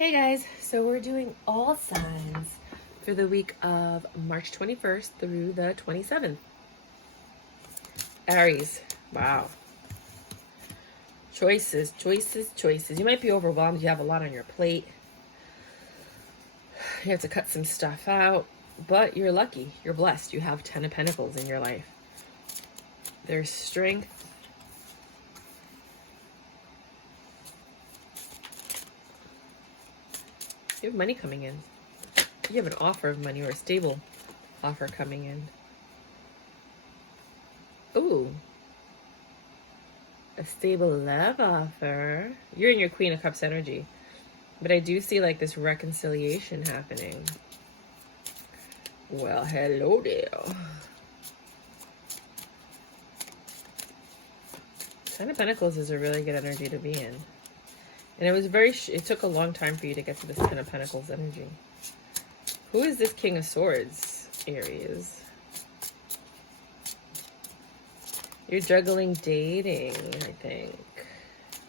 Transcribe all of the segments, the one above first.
Hey guys, so we're doing all signs for the week of March 21st through the 27th. Aries, wow. Choices, choices, choices. You might be overwhelmed. You have a lot on your plate. You have to cut some stuff out, but you're lucky. You're blessed. You have 10 of Pentacles in your life. There's strength. You have money coming in. You have an offer of money or a stable offer coming in. Ooh. A stable love offer. You're in your Queen of Cups energy. But I do see like this reconciliation happening. Well, hello there. Ten of Pentacles is a really good energy to be in. And it was it took a long time for you to get to this Ten of Pentacles energy. Who is this King of Swords, Aries? You're juggling dating, I think.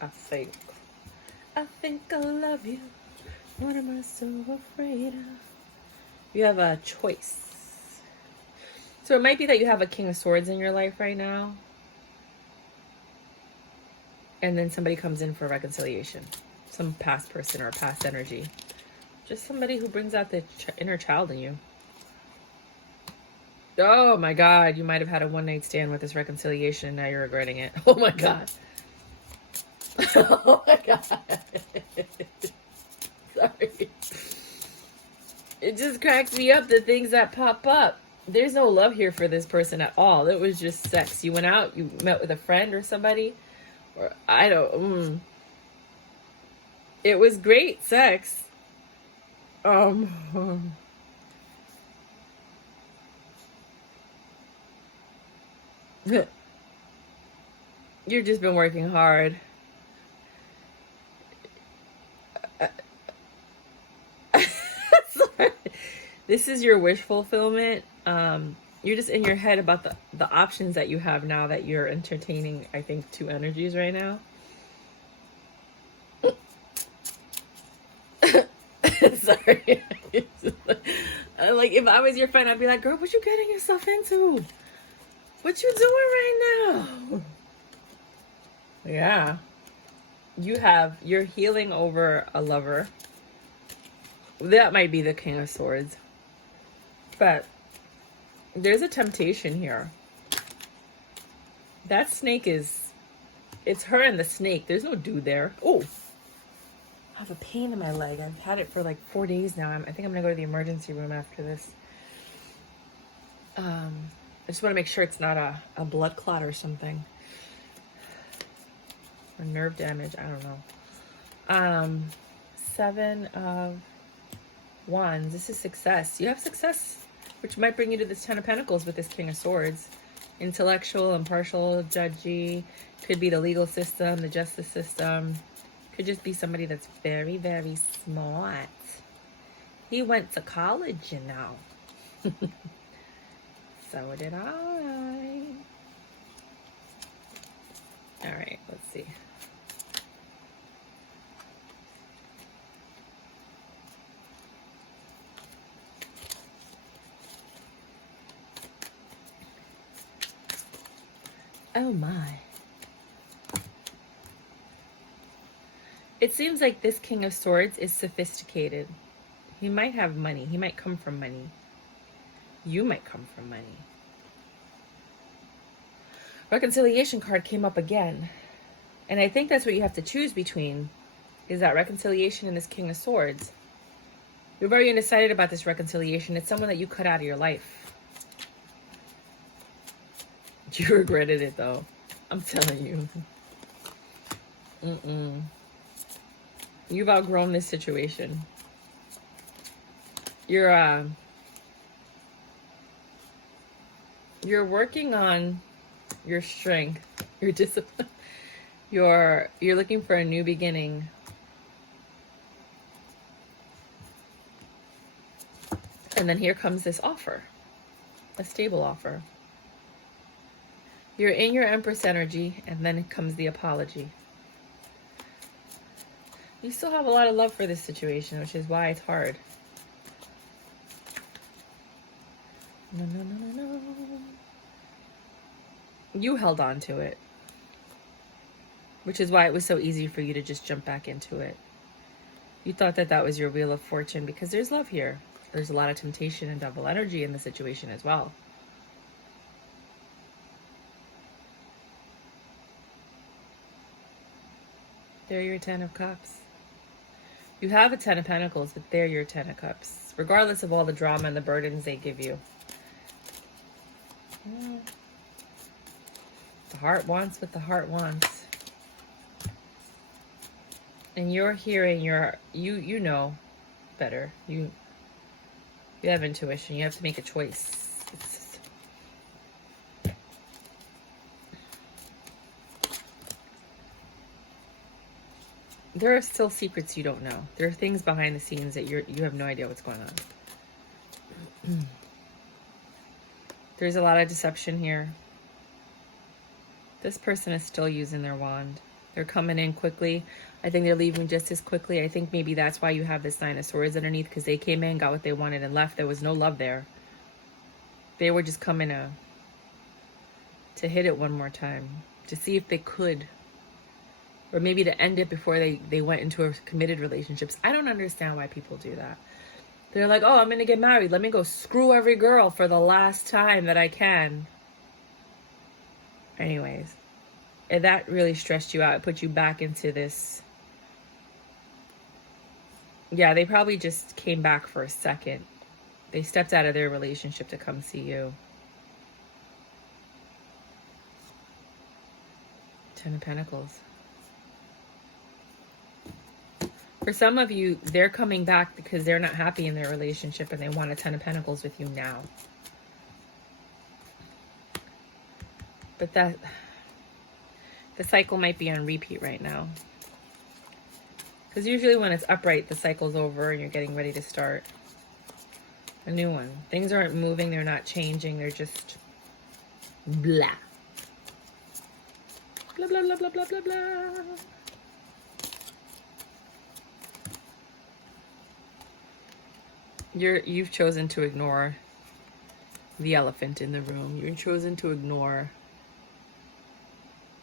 I think I love you. What am I so afraid of? You have a choice. So it might be that you have a King of Swords in your life right now. And then somebody comes in for reconciliation. Some past person or past energy. Just somebody who brings out the inner child in you. Oh my God, you might have had a one-night stand with this reconciliation and now you're regretting it. Oh my God. Oh my God. Sorry. It just cracks me up, the things that pop up. There's no love here for this person at all. It was just sex. You went out, you met with a friend or somebody. Or I don't. It was great sex. You've just been working hard. Sorry. This is your wish fulfillment. You're just in your head about the options that you have now that you're entertaining, I think, two energies right now. Sorry. Like, if I was your friend, I'd be like, girl, what you getting yourself into? What you doing right now? Yeah. You're healing over a lover. That might be the King of Swords. But there's a temptation here. That snake it's her and the snake. There's no dude there. Oh, I have a pain in my leg. I've had it for like 4 days now. I think I'm gonna go to the emergency room after this. I just want to make sure it's not a blood clot or something. Or nerve damage, I don't know. 7 of Wands. This is success. You have success, which might bring you to this 10 of Pentacles with this King of Swords. Intellectual, impartial, judgy. Could be the legal system, the justice system. Could just be somebody that's very, very smart. He went to college, you know. So did I. All right, let's see. Oh my. It seems like this King of Swords is sophisticated. He might have money. He might come from money. You might come from money. Reconciliation card came up again. And I think that's what you have to choose between, is that reconciliation and this King of Swords. You're very undecided about this reconciliation. It's someone that you cut out of your life. You regretted it though. I'm telling you. You've outgrown this situation. You're working on your strength, your discipline. You're looking for a new beginning. And then here comes this offer. A stable offer. You're in your Empress energy, and then comes the apology. You still have a lot of love for this situation, which is why it's hard. No, no, no, no, no. You held on to it, which is why it was so easy for you to just jump back into it. You thought that that was your wheel of fortune because there's love here. There's a lot of temptation and double energy in the situation as well. They're your 10 of Cups. You have a 10 of Pentacles, but they're your 10 of Cups, regardless of all the drama and the burdens they give you. The heart wants what the heart wants. And you're hearing you know better. You have intuition. You have to make a choice. There are still secrets you don't know. There are things behind the scenes that you have no idea what's going on. There's a lot of deception here. This person is still using their wand. They're coming in quickly. I think they're leaving just as quickly. I think maybe that's why you have this Nine of Swords underneath, because they came in, got what they wanted, and left. There was no love there. They were just coming to hit it one more time, to see if they could. Or maybe to end it before they went into a committed relationships. I don't understand why people do that. They're like, oh, I'm going to get married. Let me go screw every girl for the last time that I can. Anyways, and that really stressed you out. It put you back into this. Yeah, they probably just came back for a second. They stepped out of their relationship to come see you. 10 of Pentacles. For some of you, they're coming back because they're not happy in their relationship and they want a 10 of Pentacles with you now. But the cycle might be on repeat right now. Because usually when it's upright, the cycle's over and you're getting ready to start a new one. Things aren't moving, they're not changing, they're just blah. Blah, blah, blah, blah, blah, blah, blah. You've chosen to ignore the elephant in the room. You've chosen to ignore.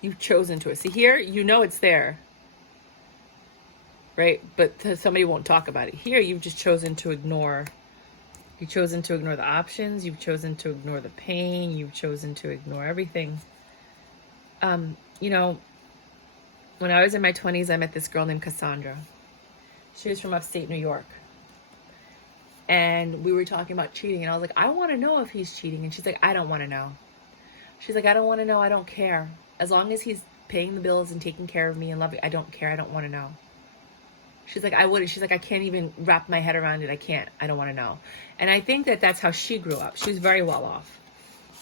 You've chosen to. See here, you know it's there, right? But somebody won't talk about it. Here, you've just chosen to ignore. You've chosen to ignore the options. You've chosen to ignore the pain. You've chosen to ignore everything. You know, when I was in my 20s, I met this girl named Cassandra. She was from upstate New York. And we were talking about cheating. And I was like, I want to know if he's cheating. And she's like, I don't want to know. She's like, I don't want to know. I don't care. As long as he's paying the bills and taking care of me and loving me, I don't care. I don't want to know. She's like, I wouldn't. She's like, I can't even wrap my head around it. I can't. I don't want to know. And I think that that's how she grew up. She was very well off.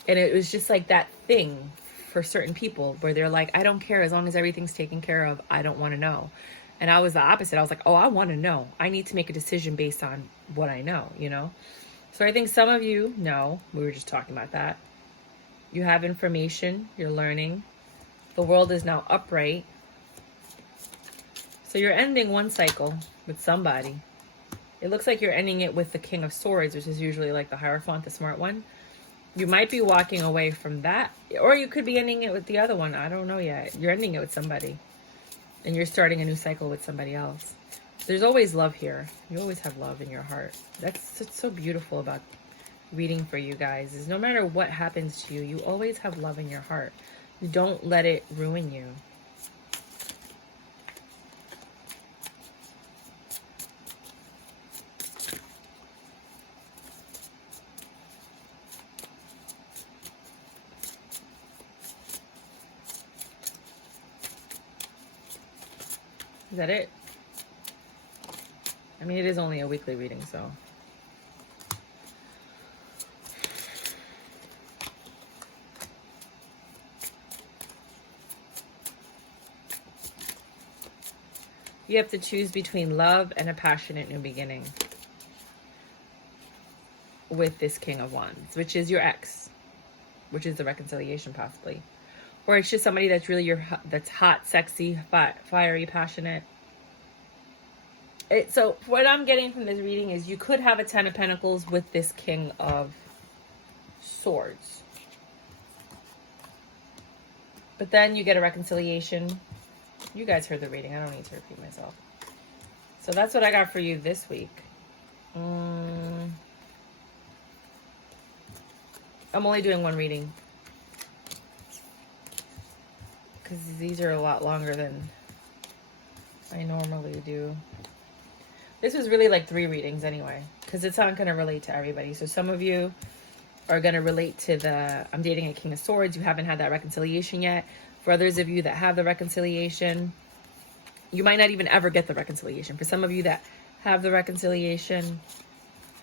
And it was just like that thing for certain people where they're like, I don't care. As long as everything's taken care of, I don't want to know. And I was the opposite. I was like, oh, I want to know. I need to make a decision based on what I know, you know? So I think some of you know, we were just talking about that. You have information, you're learning. The world is now upright. So you're ending one cycle with somebody. It looks like you're ending it with the King of Swords, which is usually like the Hierophant, the smart one. You might be walking away from that. Or you could be ending it with the other one. I don't know yet. You're ending it with somebody. And you're starting a new cycle with somebody else. There's always love here. You always have love in your heart. That's so beautiful about reading for you guys, is no matter what happens to you, you always have love in your heart. Don't let it ruin you. Is that it? I mean, it is only a weekly reading, so. You have to choose between love and a passionate new beginning with this King of Wands, which is your ex, which is the reconciliation possibly. Or it's just somebody that's really that's hot, sexy, fiery, passionate. So what I'm getting from this reading is you could have a Ten of Pentacles with this King of Swords. But then you get a reconciliation. You guys heard the reading. I don't need to repeat myself. So that's what I got for you this week. I'm only doing one reading, because these are a lot longer than I normally do. This was really like 3 readings anyway, because it's not going to relate to everybody. So some of you are going to relate to the, I'm dating a King of Swords. You haven't had that reconciliation yet. For others of you that have the reconciliation, you might not even ever get the reconciliation. For some of you that have the reconciliation,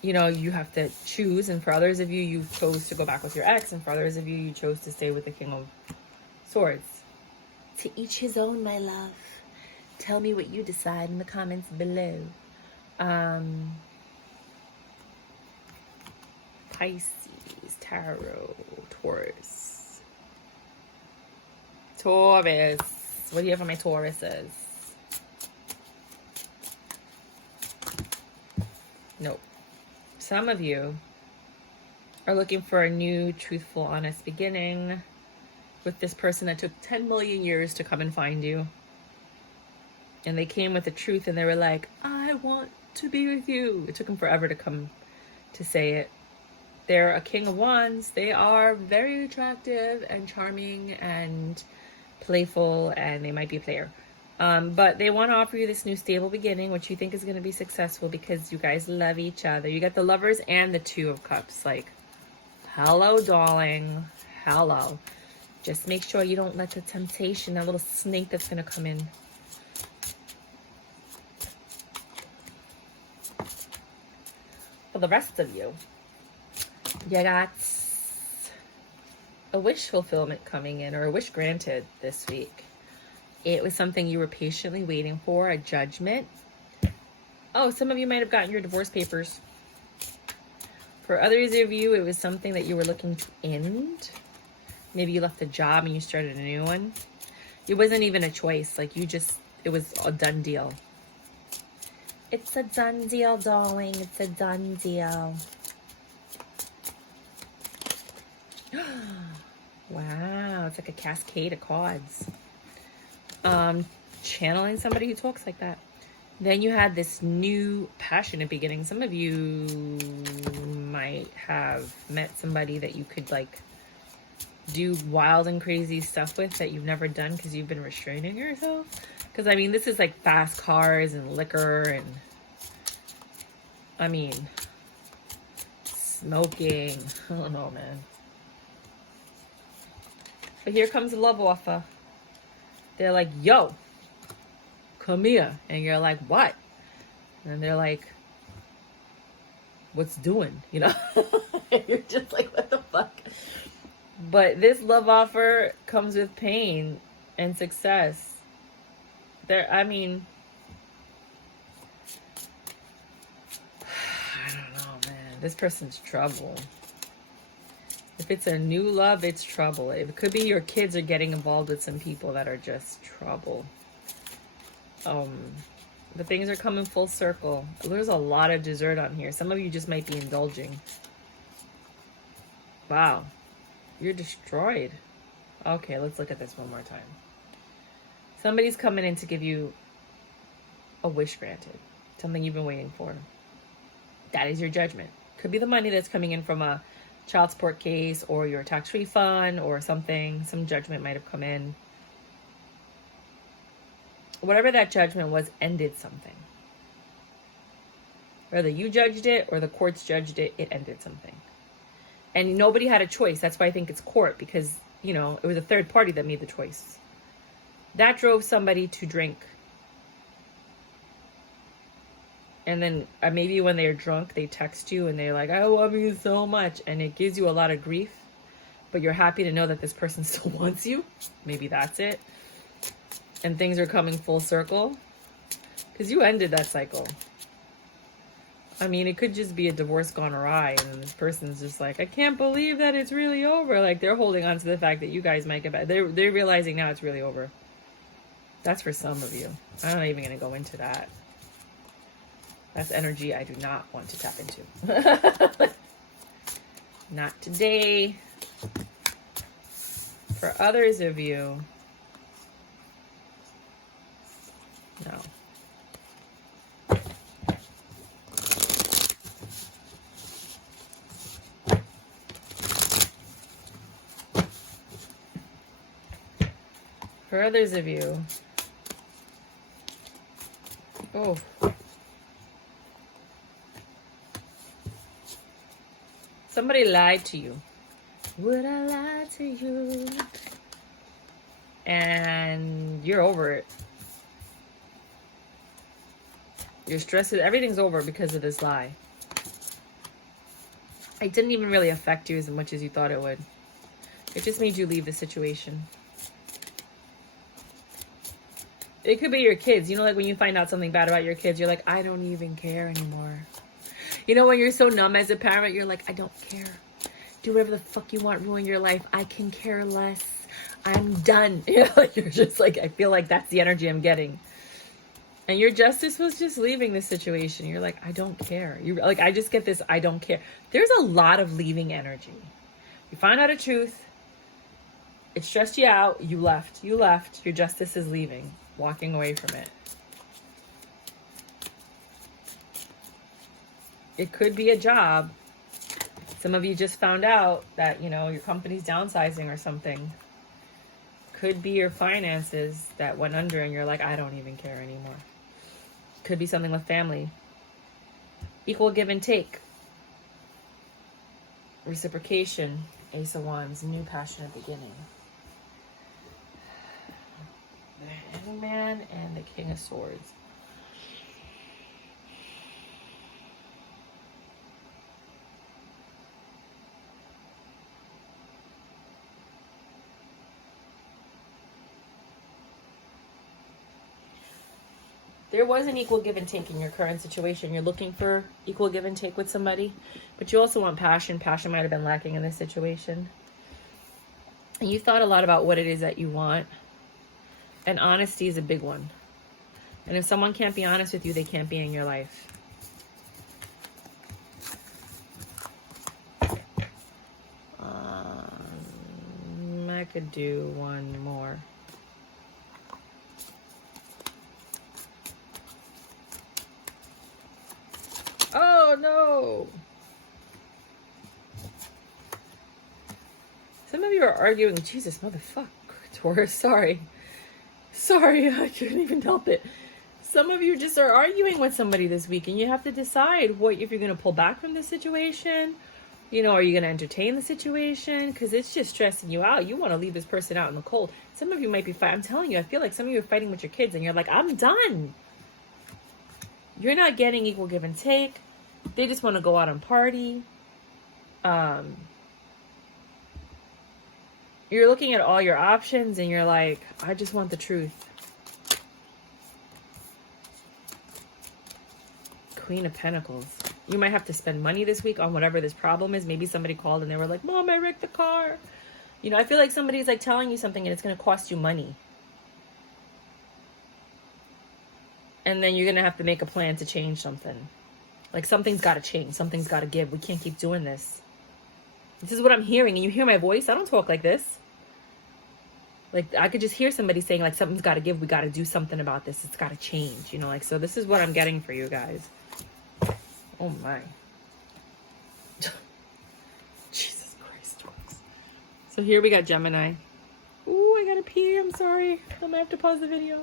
you know, you have to choose. And for others of you, you chose to go back with your ex. And for others of you, you chose to stay with the King of Swords. To each his own, my love. Tell me what you decide in the comments below. Pisces, Tarot, Taurus. Taurus. What do you have for my Tauruses? Nope. Some of you are looking for a new, truthful, honest beginning with this person that took 10 million years to come and find you. And they came with the truth and they were like, I want to be with you. It took them forever to come to say it. They're a King of Wands. They are very attractive and charming and playful, and they might be a player. But they want to offer you this new stable beginning, which you think is going to be successful because you guys love each other. You got the Lovers and the Two of Cups. Like, hello, darling. Hello. Just make sure you don't let the temptation, that little snake that's going to come in. For the rest of you, you got a wish fulfillment coming in, or a wish granted this week. It was something you were patiently waiting for, a judgment. Oh, some of you might have gotten your divorce papers. For others of you, it was something that you were looking to end. Maybe you left a job and you started a new one. It wasn't even a choice. Like, you just, it was a done deal. It's a done deal, darling. It's a done deal. Wow, it's like a cascade of cards. Channeling somebody who talks like that. Then you had this new passionate beginning. Some of you might have met somebody that you could like do wild and crazy stuff with that you've never done because you've been restraining yourself. Because I mean, this is like fast cars and liquor and I mean smoking. I don't know, man. But here comes a love offer. They're like, yo, come here. And you're like, what? And they're like, what's doing? You know? And you're just like, what the fuck? But this love offer comes with pain and success. I mean, I don't know, man. This person's trouble. If it's a new love, it's trouble. It could be your kids are getting involved with some people that are just trouble. But things are coming full circle. There's a lot of dessert on here. Some of you just might be indulging. Wow. You're destroyed. Okay, let's look at this one more time. Somebody's coming in to give you a wish granted. Something you've been waiting for. That is your judgment. Could be the money that's coming in from a child support case or your tax refund or something. Some judgment might have come in. Whatever that judgment was ended something. Whether you judged it or the courts judged it, it ended something. And nobody had a choice. That's why I think it's court, because, you know, it was a third party that made the choice. That drove somebody to drink. And then maybe when they're drunk, they text you and they're like, I love you so much. And it gives you a lot of grief. But you're happy to know that this person still wants you. Maybe that's it. And things are coming full circle. Because you ended that cycle. I mean, it could just be a divorce gone awry. And this person's just like, I can't believe that it's really over. Like, they're holding on to the fact that you guys might get back. They're realizing now it's really over. That's for some of you. I'm not even going to go into that. That's energy I do not want to tap into. Not today. For others of you, no. For others of you, oh, somebody lied to you. Would I lie to you? And you're over it. Your stress is, everything's over because of this lie. It didn't even really affect you as much as you thought it would. It just made you leave the situation. It could be your kids. You know, like when you find out something bad about your kids, you're like, I don't even care anymore. You know, when you're so numb as a parent, you're like, I don't care. Do whatever the fuck you want, ruin your life. I can care less. I'm done. You know, like you're just like, I feel like that's the energy I'm getting. And your justice was just leaving this situation. You're like, I don't care. You like, I just get this, I don't care. There's a lot of leaving energy. You find out a truth. It stressed you out. You left. You left. Your justice is leaving. Walking away from it. It could be a job. Some of you just found out that, you know, your company's downsizing or something. Could be your finances that went under and you're like, I don't even care anymore. Could be something with family. Equal give and take. Reciprocation. Ace of Wands. New passionate beginning. The Hangman and the King of Swords. There was an equal give and take in your current situation. You're looking for equal give and take with somebody, but you also want passion. Passion might have been lacking in this situation. And you thought a lot about what it is that you want. And honesty is a big one. And if someone can't be honest with you, they can't be in your life. I could do one more. Oh, no. Some of you are arguing. Jesus, motherfucker. Taurus, sorry. Sorry, I couldn't even help it. Some of you just are arguing with somebody this week, and you have to decide what if you're going to pull back from the situation. You know, are you going to entertain the situation? Because it's just stressing you out. You want to leave this person out in the cold. Some of you might be fighting. I'm telling you, I feel like some of you are fighting with your kids, and you're like, I'm done. You're not getting equal give and take. They just want to go out and party. You're looking at all your options, and you're like, I just want the truth. Queen of Pentacles. You might have to spend money this week on whatever this problem is. Maybe somebody called and they were like, Mom, I wrecked the car. You know, I feel like somebody's like telling you something and it's going to cost you money. And then you're going to have to make a plan to change something. Like something's got to change. Something's got to give. We can't keep doing this. This is what I'm hearing. And you hear my voice? I don't talk like this. Like I could just hear somebody saying like something's got to give. We got to do something about this. It's got to change. You know, like, so this is what I'm getting for you guys. Oh my. Jesus Christ. So here we got Gemini. Ooh, I gotta pee. I'm sorry. I might have to pause the video.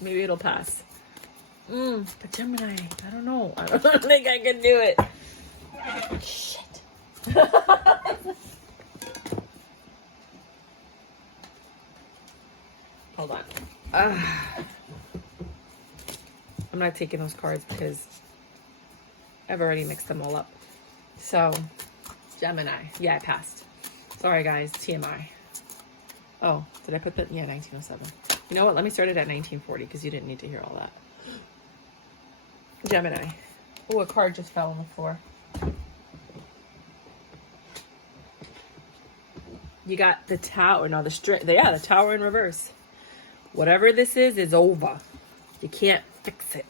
Maybe it'll pass. But Gemini, I don't know. I don't think I can do it. Shit. Hold on. I'm not taking those cards because I've already mixed them all up. So, Gemini. Yeah, I passed. Sorry, guys. TMI. Oh, did I put that? Yeah, 1907. You know what? Let me start it at 1940 because you didn't need to hear all that. Gemini. Oh, a card just fell on the floor. You got the tower. No, the tower in reverse. Whatever this is over. You can't fix it.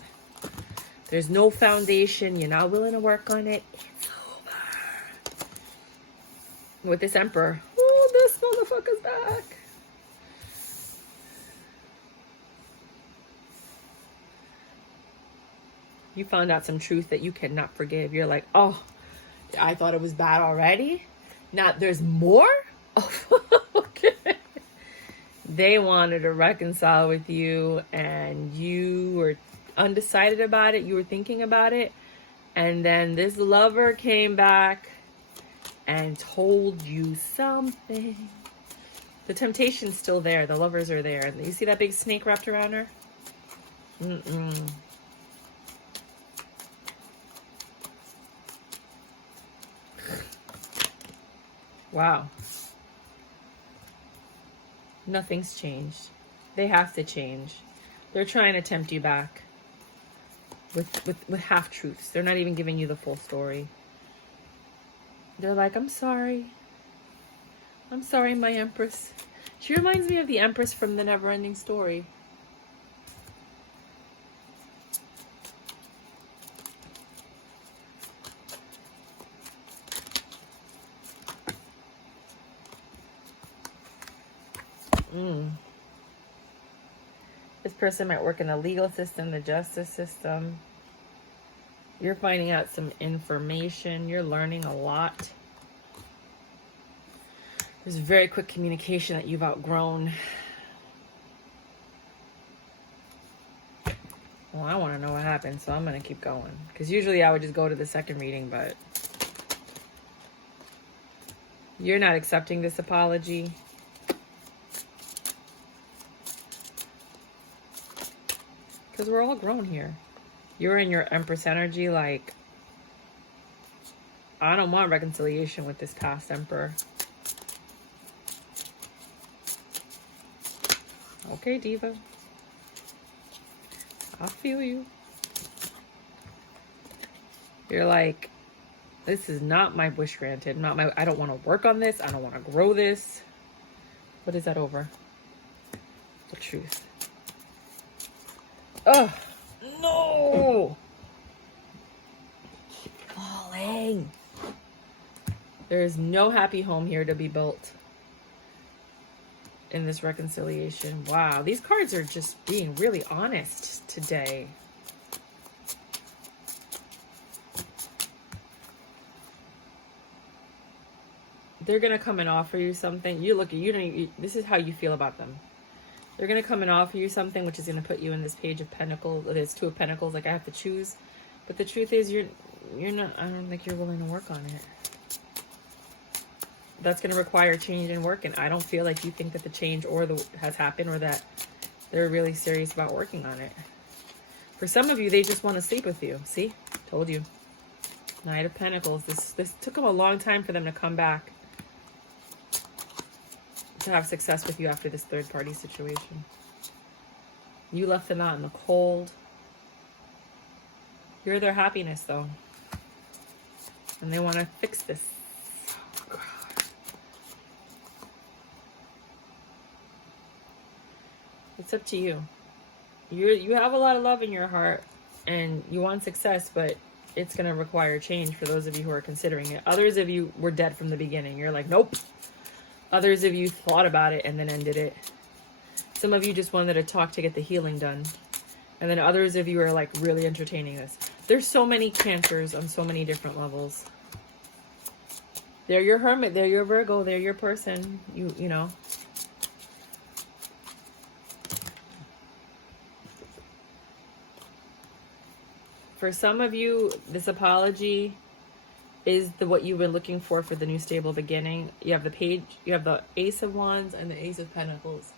There's no foundation. You're not willing to work on it. It's over. With this Emperor. Oh, this motherfucker's back. You found out some truth that you cannot forgive. You're like, oh, I thought it was bad already. Now there's more? Oh, okay. They wanted to reconcile with you and you were undecided about it. You were thinking about it. And then this lover came back and told you something. The temptation's still there. The lovers are there. You see that big snake wrapped around her? Wow. Nothing's changed. They have to change. They're trying to tempt you back with half-truths. They're not even giving you the full story. They're like, I'm sorry. I'm sorry, my Empress. She reminds me of the Empress from the Never-Ending Story. This person might work in the legal system, the justice system. You're finding out some information. You're learning a lot. There's very quick communication that you've outgrown. Well, I want to know what happened, so I'm going to keep going. Because usually I would just go to the second reading, but you're not accepting this apology. Because we're all grown here. You're in your Empress energy, like, I don't want reconciliation with this past Emperor. Okay, Diva. I feel you. You're like, this is not my wish granted. Not my. I don't want to work on this. I don't want to grow this. What is that over? The truth. Oh, no. Keep falling. There is no happy home here to be built in this reconciliation. Wow, these cards are just being really honest today. They're going to come and offer you something. You look, you don't even, this is how you feel about them. They're going to come and offer you something, which is going to put you in this Page of Pentacles. There's Two of Pentacles, like I have to choose. But the truth is, you're not, I don't think you're willing to work on it. That's going to require change and work, and I don't feel like you think that the change has happened, or that they're really serious about working on it. For some of you, they just want to sleep with you. See? Told you. Knight of Pentacles. This took them a long time for them to come back to have success with you after this third-party situation. You left them out in the cold. You're their happiness, though. And they want to fix this. Oh, God. It's up to you. You have a lot of love in your heart, and you want success, but it's going to require change for those of you who are considering it. Others of you were dead from the beginning. You're like, nope. Others of you thought about it and then ended it. Some of you just wanted to talk to get the healing done. And then others of you are like really entertaining this. There's so many Cancers on so many different levels. They're your Hermit. They're your Virgo. They're your person. You know. For some of you, this apology is what you've been looking for the new stable beginning. You have the Page, you have the Ace of Wands and the Ace of Pentacles.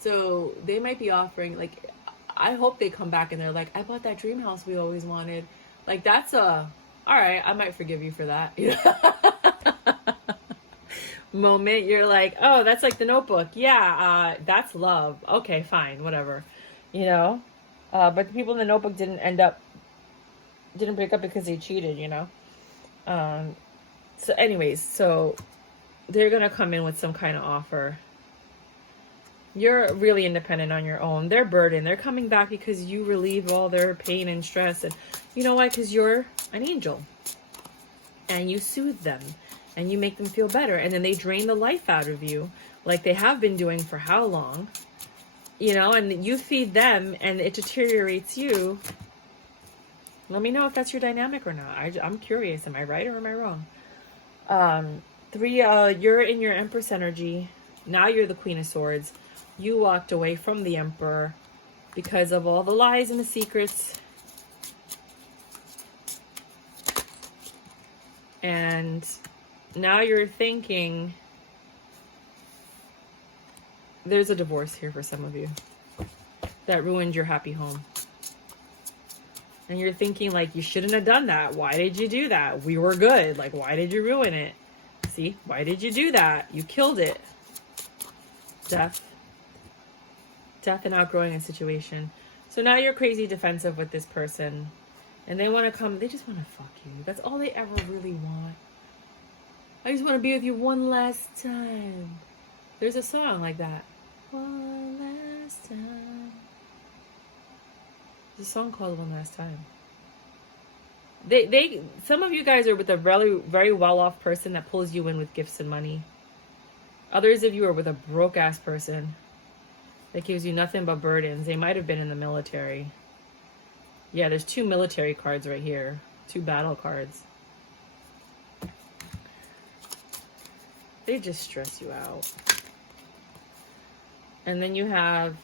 So they might be offering, like, I hope they come back and they're like, I bought that dream house we always wanted. Like, that's all right, I might forgive you for that. Moment, you're like, oh, that's like the Notebook. Yeah, that's love. Okay, fine, whatever. But the people in the Notebook didn't break up because they cheated, So anyways, so they're going to come in with some kind of offer. You're really independent on your own. They're burdened. They're coming back because you relieve all their pain and stress. And you know why? Because you're an angel. And you soothe them. And you make them feel better. And then they drain the life out of you. Like they have been doing for how long? You know, and you feed them and it deteriorates you. Let me know if that's your dynamic or not. I'm curious. Am I right or am I wrong? 3, you're in your Empress energy. Now you're the Queen of Swords. You walked away from the Emperor because of all the lies and the secrets. And now you're thinking there's a divorce here for some of you that ruined your happy home. And you're thinking like, you shouldn't have done that. Why did you do that? We were good. Like, why did you ruin it? See, why did you do that? You killed it. Death and outgrowing a situation. So now you're crazy defensive with this person. And they want to come, they just want to fuck you. That's all they ever really want. I just want to be with you one last time. There's a song like that. One last time. There's a song called One Last Time. Some of you guys are with a very, very well-off person that pulls you in with gifts and money. Others of you are with a broke-ass person that gives you nothing but burdens. They might have been in the military. Yeah, there's 2 military cards right here. 2 battle cards. They just stress you out. And then you have...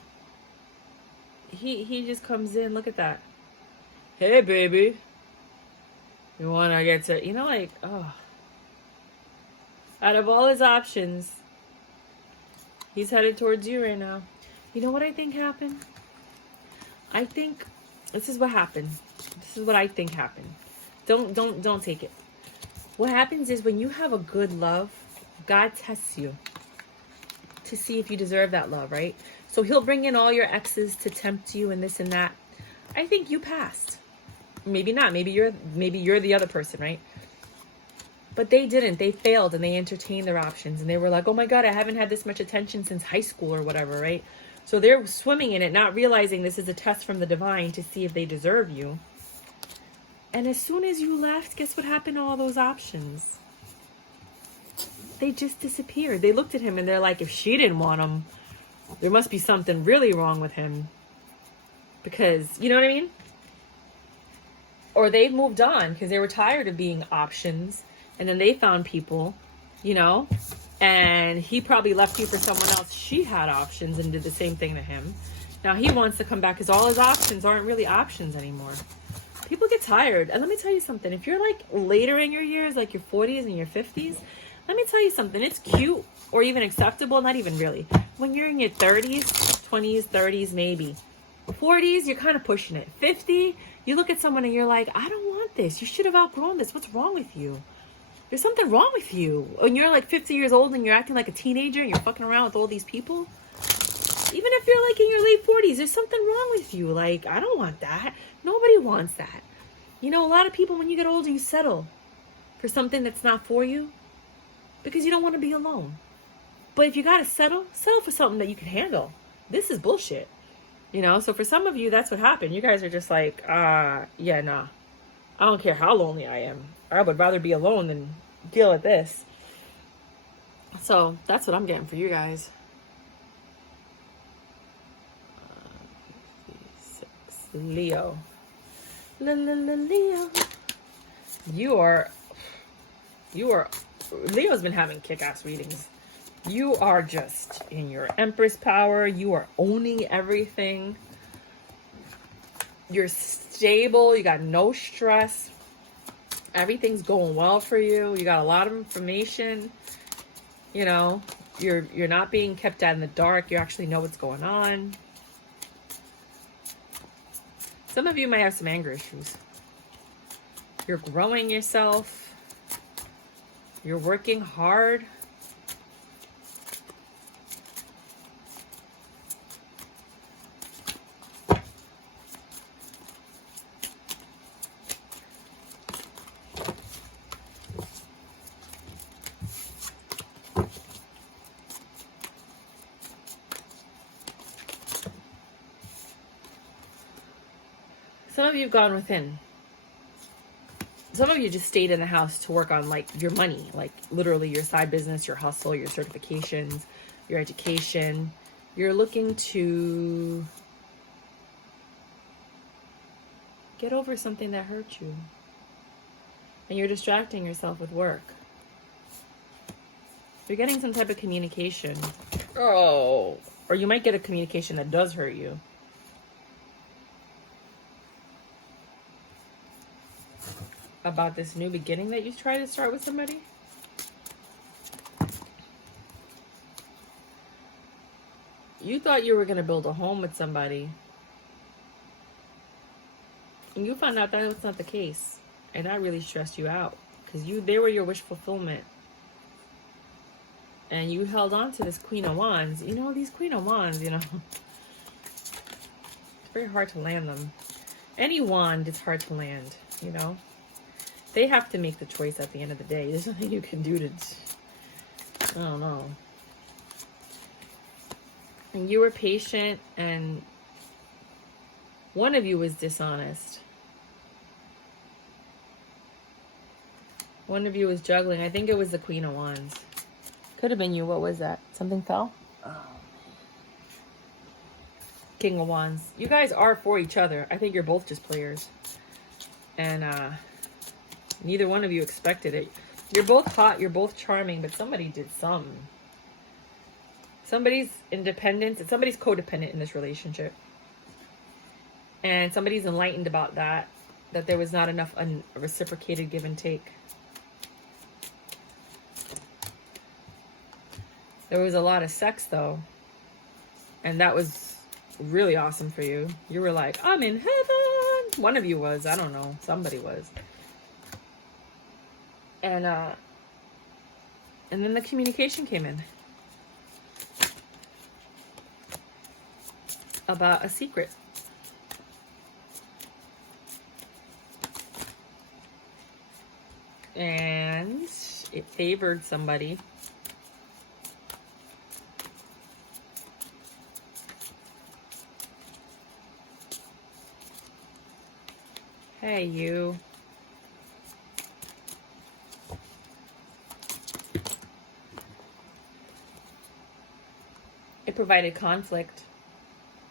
He just comes in. Look at that. Hey, baby. You want to get to... You know, like... Oh. Out of all his options, he's headed towards you right now. You know what I think happened? I think this is what happened. This is what I think happened. Don't take it. What happens is when you have a good love, God tests you to see if you deserve that love, right? So he'll bring in all your exes to tempt you and this and that. I think you passed. Maybe not. Maybe you're the other person, right? But they didn't. They failed and they entertained their options. And they were like, oh my God, I haven't had this much attention since high school or whatever, right? So they're swimming in it, not realizing this is a test from the divine to see if they deserve you. And as soon as you left, guess what happened to all those options? They just disappeared. They looked at him and they're like, if she didn't want him, there must be something really wrong with him. Because, you know what I mean? Or they moved on because they were tired of being options. And then they found people, you know, and he probably left you for someone else. She had options and did the same thing to him. Now he wants to come back because all his options aren't really options anymore. People get tired. And let me tell you something. If you're like later in your years, like your 40s and your 50s, let me tell you something. It's cute or even acceptable. Not even really. When you're in your 30s, 20s, 30s, maybe. 40s, you're kind of pushing it. 50, you look at someone and you're like, I don't want this. You should have outgrown this. What's wrong with you? There's something wrong with you. When you're like 50 years old and you're acting like a teenager and you're fucking around with all these people. Even if you're like in your late 40s, there's something wrong with you. Like, I don't want that. Nobody wants that. You know, a lot of people, when you get older, you settle for something that's not for you because you don't want to be alone. But if you got to settle for something that you can handle. This is bullshit. You know, so for some of you, that's what happened. You guys are just like, yeah, nah. I don't care how lonely I am. I would rather be alone than deal with this. So that's what I'm getting for you guys. 6, Leo. Leo. You are, Leo's been having kick-ass readings. You are just in your Empress power. You are owning everything. You're stable. You got no stress. Everything's going well for you. You got a lot of information. You know, you're not being kept out in the dark. You actually know what's going on. Some of you might have some anger issues. You're growing yourself. You're working hard. Some of you have gone within. Some of you just stayed in the house to work on, like, your money. Like, literally your side business, your hustle, your certifications, your education. You're looking to get over something that hurt you. And you're distracting yourself with work. You're getting some type of communication. Oh. Or you might get a communication that does hurt you. About this new beginning that you try to start with somebody. You thought you were going to build a home with somebody. And you found out that was not the case. And that really stressed you out. Because they were your wish fulfillment. And you held on to this Queen of Wands. You know, these Queen of Wands, you know. It's very hard to land them. Any wand, it's hard to land, you know. They have to make the choice at the end of the day. There's nothing you can do to, I don't know. And you were patient, and one of you was dishonest. One of you was juggling. I think it was the Queen of Wands. Could have been you. What was that? Something fell? Oh. King of Wands. You guys are for each other. I think you're both just players. And, neither one of you expected it. You're both hot, you're both charming, but somebody did something. Somebody's independent, and somebody's codependent in this relationship. And somebody's enlightened about that there was not enough reciprocated give and take. There was a lot of sex, though. And that was really awesome for you. You were like, I'm in heaven. One of you was. I don't know. Somebody was. And then the communication came in about a secret. And it favored somebody. Hey, you. It provided conflict.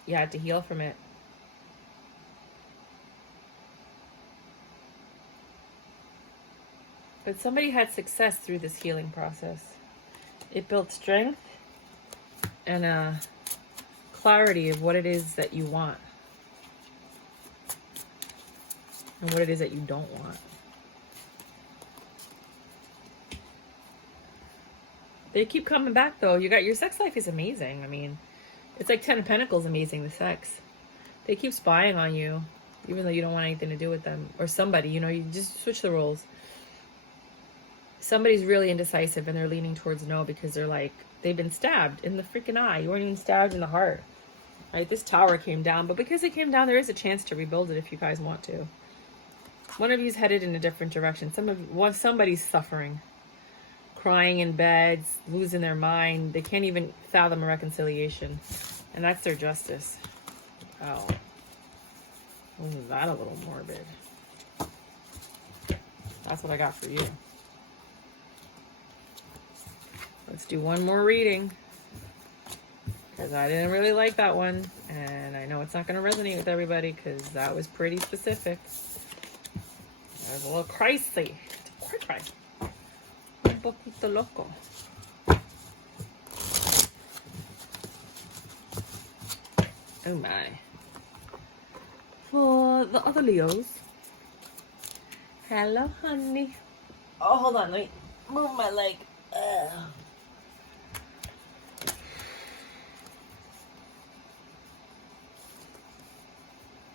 You had to heal from it. But somebody had success through this healing process. It built strength and a clarity of what it is that you want. And what it is that you don't want. They keep coming back, though. Your sex life is amazing. I mean, it's like 10 of Pentacles amazing, the sex. They keep spying on you, even though you don't want anything to do with them. Or somebody, you know, you just switch the roles. Somebody's really indecisive and they're leaning towards no because they're like, they've been stabbed in the freaking eye. You weren't even stabbed in the heart. Right? This tower came down, but because it came down, there is a chance to rebuild it if you guys want to. One of you's headed in a different direction. Somebody's suffering. Crying in beds, losing their mind. They can't even fathom a reconciliation. And that's their justice. Oh. Isn't that a little morbid? That's what I got for you. Let's do one more reading. Because I didn't really like that one. And I know it's not going to resonate with everybody because that was pretty specific. That was a little crazy. Quite crazy. Un poquito loco. Oh my. For the other Leos. Hello, honey. Oh, hold on. Let me move my leg. Ugh.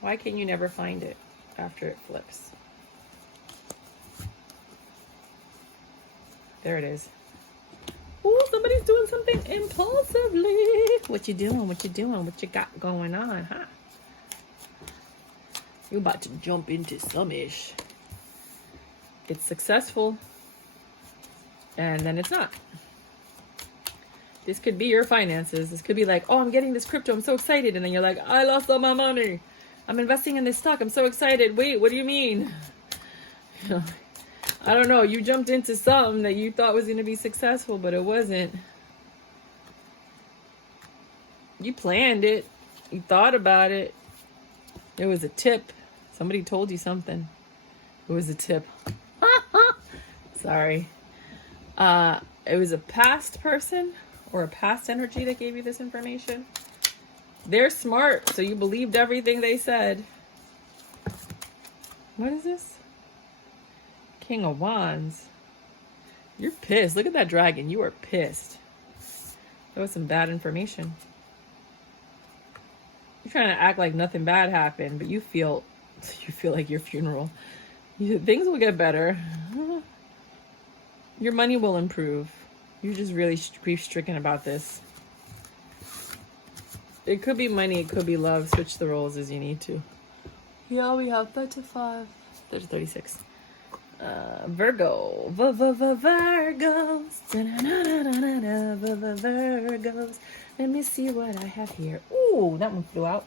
Why can you never find it after it flips? There it is. Ooh, somebody's doing something impulsively. What you doing? What you doing? What you got going on, huh? You about to jump into some-ish. It's successful. And then it's not. This could be your finances. This could be like, oh, I'm getting this crypto. I'm so excited. And then you're like, I lost all my money. I'm investing in this stock. I'm so excited. Wait, what do you mean? I don't know. You jumped into something that you thought was going to be successful, but it wasn't. You planned it. You thought about it. It was a tip. Somebody told you something. It was a tip. Sorry. It was a past person or a past energy that gave you this information. They're smart, so you believed everything they said. What is this? King of Wands. You're pissed. Look at that dragon. You are pissed. That was some bad information. You're trying to act like nothing bad happened, but you feel like your funeral. Things will get better. Your money will improve. You're just really grief-stricken about this. It could be money, it could be love. Switch the roles as you need to. Yeah, we have 35. There's 36. Virgo. Virgos. Virgos. Let me see what I have here. Ooh, that one flew out.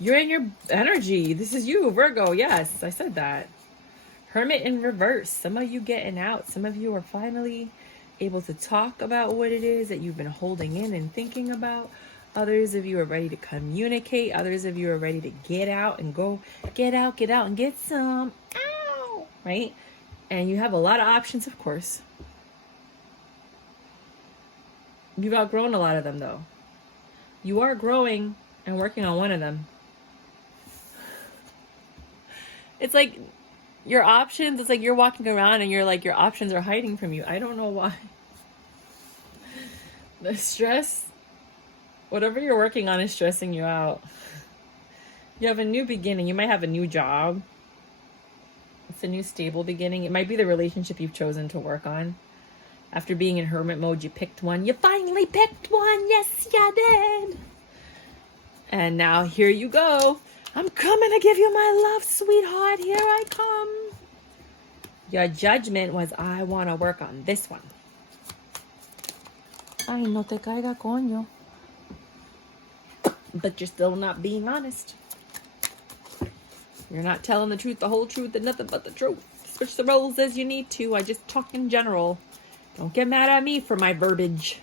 You're in your energy. This is you, Virgo. Yes, I said that. Hermit in reverse. Some of you getting out. Some of you are finally able to talk about what it is that you've been holding in and thinking about. Others of you are ready to communicate. Others of you are ready to get out and go. Get out and get some. Ow! Right? And you have a lot of options, of course. You've outgrown a lot of them, though. You are growing and working on one of them. It's like your options, it's like you're walking around and you're like, your options are hiding from you. I don't know why. The stress, whatever you're working on is stressing you out. You have a new beginning. You might have a new job. It's a new stable beginning. It might be the relationship you've chosen to work on. After being in hermit mode, you picked one. You finally picked one. Yes, you did. And now here you go. I'm coming to give you my love, sweetheart. Here I come. Your judgment was, I want to work on this one. Ay, no te caiga, coño. But you're still not being honest. You're not telling the truth, the whole truth, and nothing but the truth. Switch the roles as you need to. I just talk in general. Don't get mad at me for my verbiage.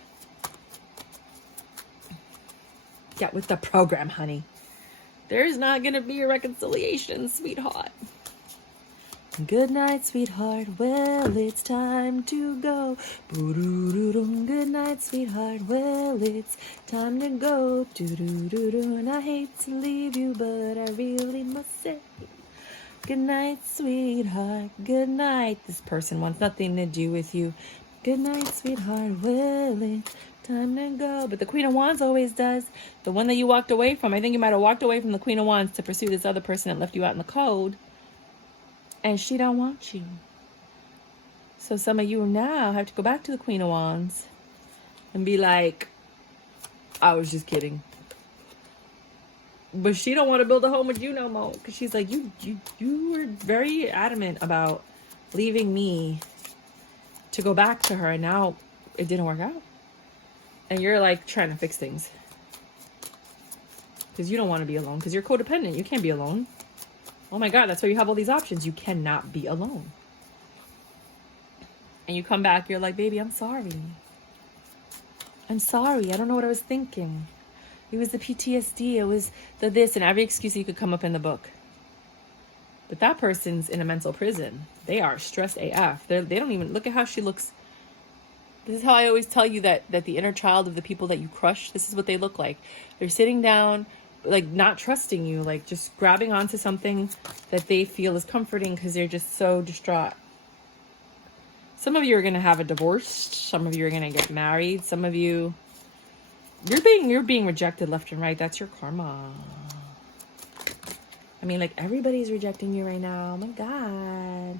Get with the program, honey. There's not going to be a reconciliation, sweetheart. Good night, sweetheart. Well, it's time to go. Good night, sweetheart. Well, it's time to go. And I hate to leave you, but I really must say, good night, sweetheart. Good night. This person wants nothing to do with you. Good night, sweetheart. Well, it's time to go. But the Queen of Wands always does. The one that you walked away from. I think you might have walked away from the Queen of Wands to pursue this other person that left you out in the cold. And she don't want you. So some of you now have to go back to the Queen of Wands and be like, I was just kidding. But she don't want to build a home with you no more. Because she's like, you were very adamant about leaving me to go back to her. And now it didn't work out. And you're like trying to fix things. Because you don't want to be alone. Because you're codependent. You can't be alone. Oh my God, that's why you have all these options. You cannot be alone. And you come back, you're like, baby, I'm sorry. I'm sorry. I don't know what I was thinking. It was the PTSD. It was the this, and every excuse you could come up in the book. But that person's in a mental prison. They are stressed AF. They don't even, look at how she looks. This is how I always tell you that the inner child of the people that you crush, this is what they look like. They're sitting down, like not trusting you, like just grabbing onto something that they feel is comforting because they're just so distraught. Some of you are going to have a divorce. Some of you are going to get married. Some of you, you're being rejected left and right. That's your karma. I mean, like everybody's rejecting you right now. Oh my God.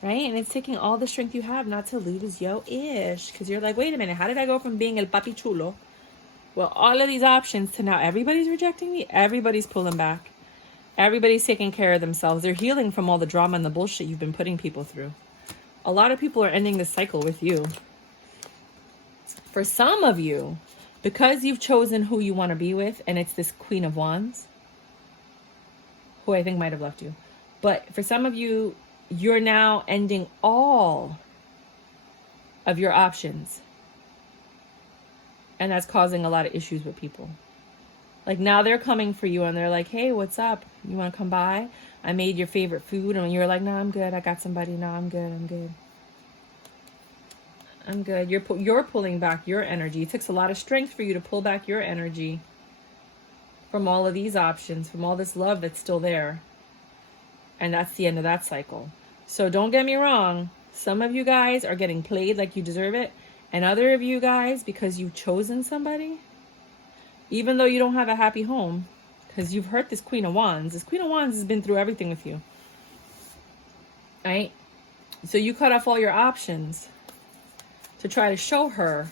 Right? And it's taking all the strength you have not to lose yo ish. Because you're like, wait a minute, how did I go from being el papi chulo? Well, all of these options to now everybody's rejecting me. Everybody's pulling back. Everybody's taking care of themselves. They're healing from all the drama and the bullshit you've been putting people through. A lot of people are ending this cycle with you. For some of you, because you've chosen who you want to be with, and it's this Queen of Wands, who I think might have left you. But for some of you, you're now ending all of your options. And that's causing a lot of issues with people. Like now they're coming for you and they're like, hey, what's up? You want to come by? I made your favorite food. And you're like, no, I'm good. I got somebody. No, I'm good. I'm good. I'm good. You're pulling back your energy. It takes a lot of strength for you to pull back your energy from all of these options, from all this love that's still there. And that's the end of that cycle. So don't get me wrong. Some of you guys are getting played like you deserve it. And other of you guys, because you've chosen somebody, even though you don't have a happy home, because you've hurt this Queen of Wands. This Queen of Wands has been through everything with you. Right? So you cut off all your options to try to show her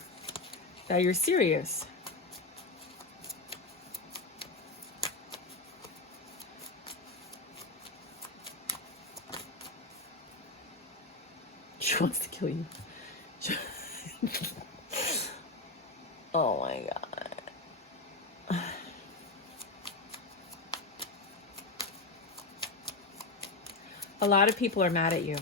that you're serious. She wants to kill you. Oh my God. A lot of people are mad at you.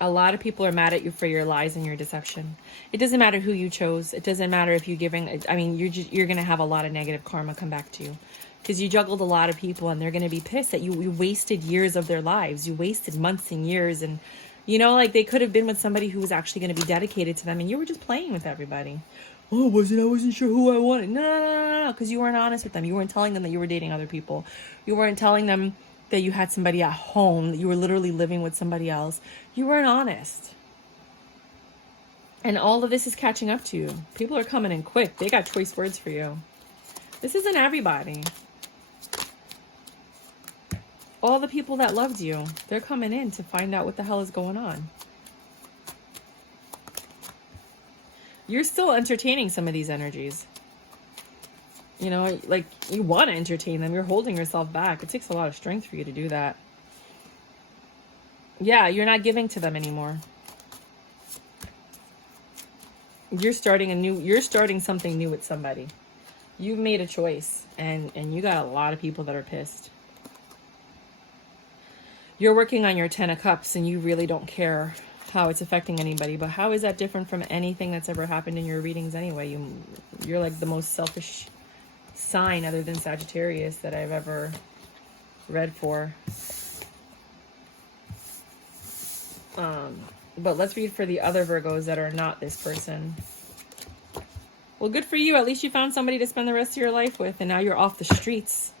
A lot of people are mad at you for your lies and your deception. It doesn't matter who you chose. It doesn't matter if you're giving, I mean, you're going to have a lot of negative karma come back to you. Because you juggled a lot of people and they're going to be pissed that you wasted years of their lives. You wasted months and years. And, you know, like they could have been with somebody who was actually going to be dedicated to them. And you were just playing with everybody. Oh, I wasn't sure who I wanted. No. Because you weren't honest with them. You weren't telling them that you were dating other people. You weren't telling them that you had somebody at home. That you were literally living with somebody else. You weren't honest. And all of this is catching up to you. People are coming in quick. They got choice words for you. This isn't everybody. All the people that loved you, they're coming in to find out what the hell is going on. You're still entertaining some of these energies. You know, like you want to entertain them. You're holding yourself back. It takes a lot of strength for you to do that. Yeah, you're not giving to them anymore. You're starting something new with somebody. You've made a choice and you got a lot of people that are pissed. You're working on your 10 of Cups and you really don't care how it's affecting anybody. But how is that different from anything that's ever happened in your readings anyway? You're like the most selfish sign other than Sagittarius that I've ever read for. But let's read for the other Virgos that are not this person. Well, good for you. At least you found somebody to spend the rest of your life with. And now you're off the streets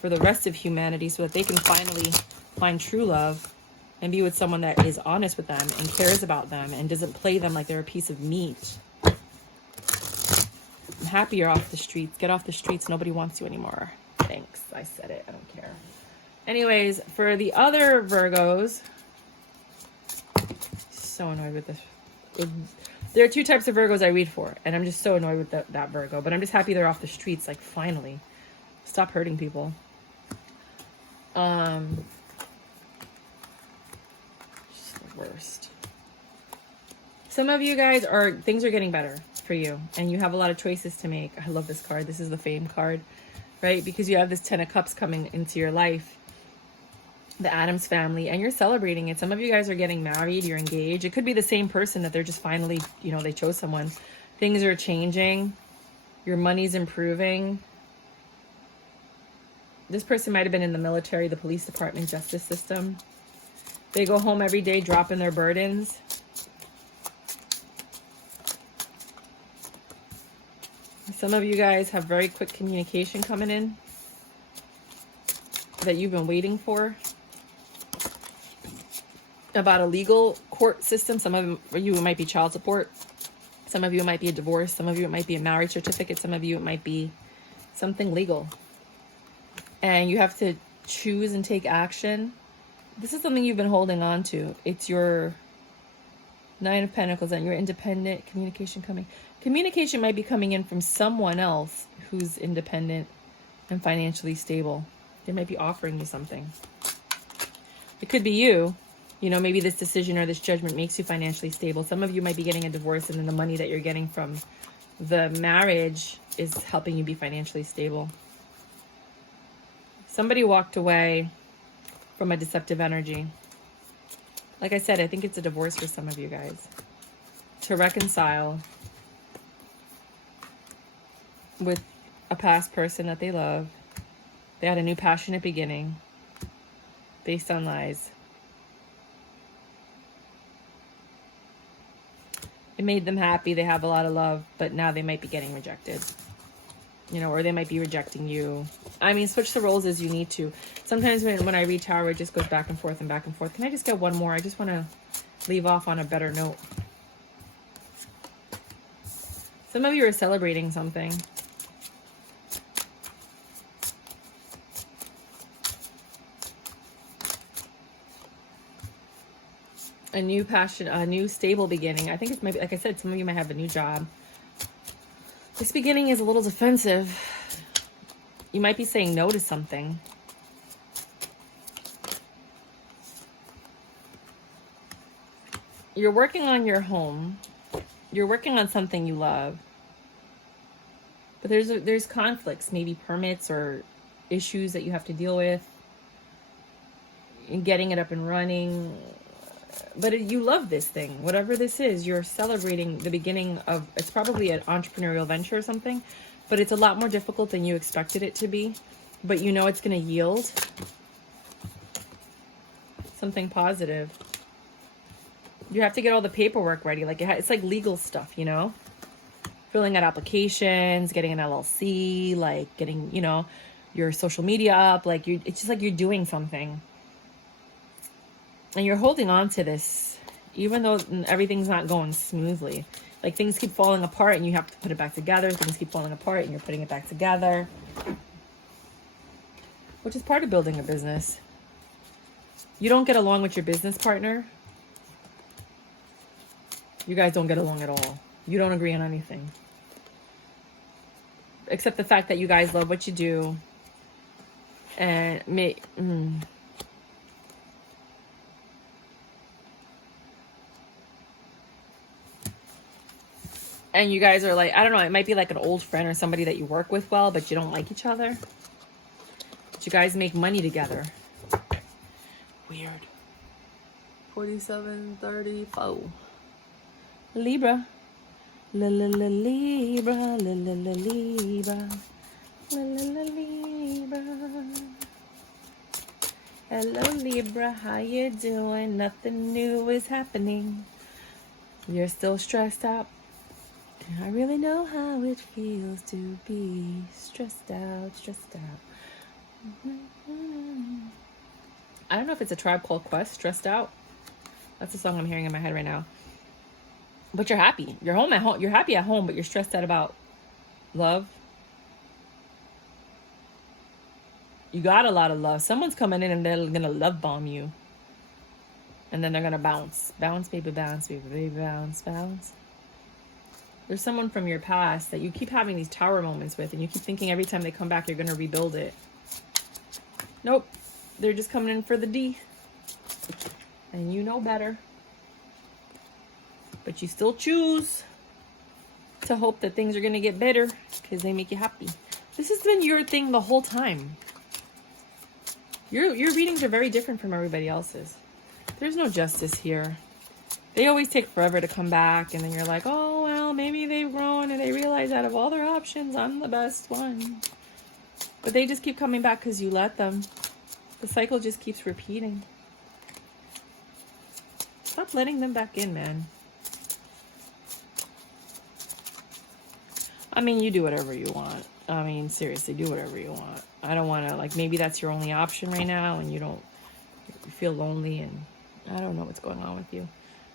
for the rest of humanity so that they can finally find true love and be with someone that is honest with them and cares about them and doesn't play them like they're a piece of meat. I'm happy you're off the streets. Get off the streets. Nobody wants you anymore. Thanks. I said it. I don't care. Anyways, for the other Virgos, so annoyed with this. There are two types of Virgos I read for, and I'm just so annoyed with that Virgo. But I'm just happy they're off the streets, like finally. Stop hurting people. Worst. Some of you guys things are getting better for you and you have a lot of choices to make. I love this card. This is the Fame card, right? Because you have this 10 of Cups coming into your life, the Addams family, and you're celebrating it. Some of you guys are getting married, you're engaged. It could be the same person that they're just finally, you know, they chose someone. Things are changing. Your money's improving. This person might have been in the military, the police department, justice system. They go home every day dropping their burdens. Some of you guys have very quick communication coming in that you've been waiting for about a legal court system. Some of you, it might be child support. Some of you, it might be a divorce. Some of you, it might be a marriage certificate. Some of you, it might be something legal. And you have to choose and take action. This is something you've been holding on to. It's your 9 of Pentacles and your independent communication coming. Communication might be coming in from someone else who's independent and financially stable. They might be offering you something. It could be you. You know, maybe this decision or this judgment makes you financially stable. Some of you might be getting a divorce and then the money that you're getting from the marriage is helping you be financially stable. Somebody walked away from a deceptive energy. Like I said, I think it's a divorce for some of you guys. To reconcile with a past person that they love. They had a new passionate beginning based on lies. It made them happy. They have a lot of love, but now they might be getting rejected. You know, or they might be rejecting you. I mean, switch the roles as you need to. Sometimes when I read tarot, it just goes back and forth and back and forth. Can I just get one more? I just want to leave off on a better note. Some of you are celebrating something. A new passion, a new stable beginning. I think it's maybe, like I said, some of you might have a new job. This beginning is a little defensive. You might be saying no to something. You're working on your home. You're working on something you love. But there's conflicts, maybe permits or issues that you have to deal with in getting it up and running. But you love this thing. Whatever this is, you're celebrating the beginning of, it's probably an entrepreneurial venture or something, but it's a lot more difficult than you expected it to be. But you know it's going to yield something positive. You have to get all the paperwork ready. Like it's like legal stuff, you know? Filling out applications, getting an LLC, like getting, you know, your social media up. Like it's just like you're doing something. And you're holding on to this, even though everything's not going smoothly. Like things keep falling apart and you have to put it back together. Things keep falling apart and you're putting it back together. Which is part of building a business. You don't get along with your business partner. You guys don't get along at all. You don't agree on anything. Except the fact that you guys love what you do. And and you guys are like, I don't know, it might be like an old friend or somebody that you work with well, but you don't like each other. But you guys make money together. Weird. 4734. Libra. La la la Libra. La la la Libra. La la la Libra. Hello Libra, how you doing? Nothing new is happening. You're still stressed out. I really know how it feels to be stressed out. I don't know if it's a Tribe Called Quest, Stressed Out. That's the song I'm hearing in my head right now. But you're happy. You're home. You're happy at home, but you're stressed out about love. You got a lot of love. Someone's coming in and they're gonna love bomb you. And then they're gonna bounce. Bounce, baby, bounce, baby, bounce, bounce. There's someone from your past that you keep having these tower moments with, and you keep thinking every time they come back, you're going to rebuild it. Nope. They're just coming in for the D. And you know better. But you still choose to hope that things are going to get better because they make you happy. This has been your thing the whole time. Your readings are very different from everybody else's. There's no justice here. They always take forever to come back, and then you're like, oh, well, maybe they've grown and they realize out of all their options, I'm the best one. But they just keep coming back because you let them. The cycle just keeps repeating. Stop letting them back in, man. I mean, you do whatever you want. I mean, seriously, do whatever you want. I don't want to, like, maybe that's your only option right now, and you feel lonely, and I don't know what's going on with you.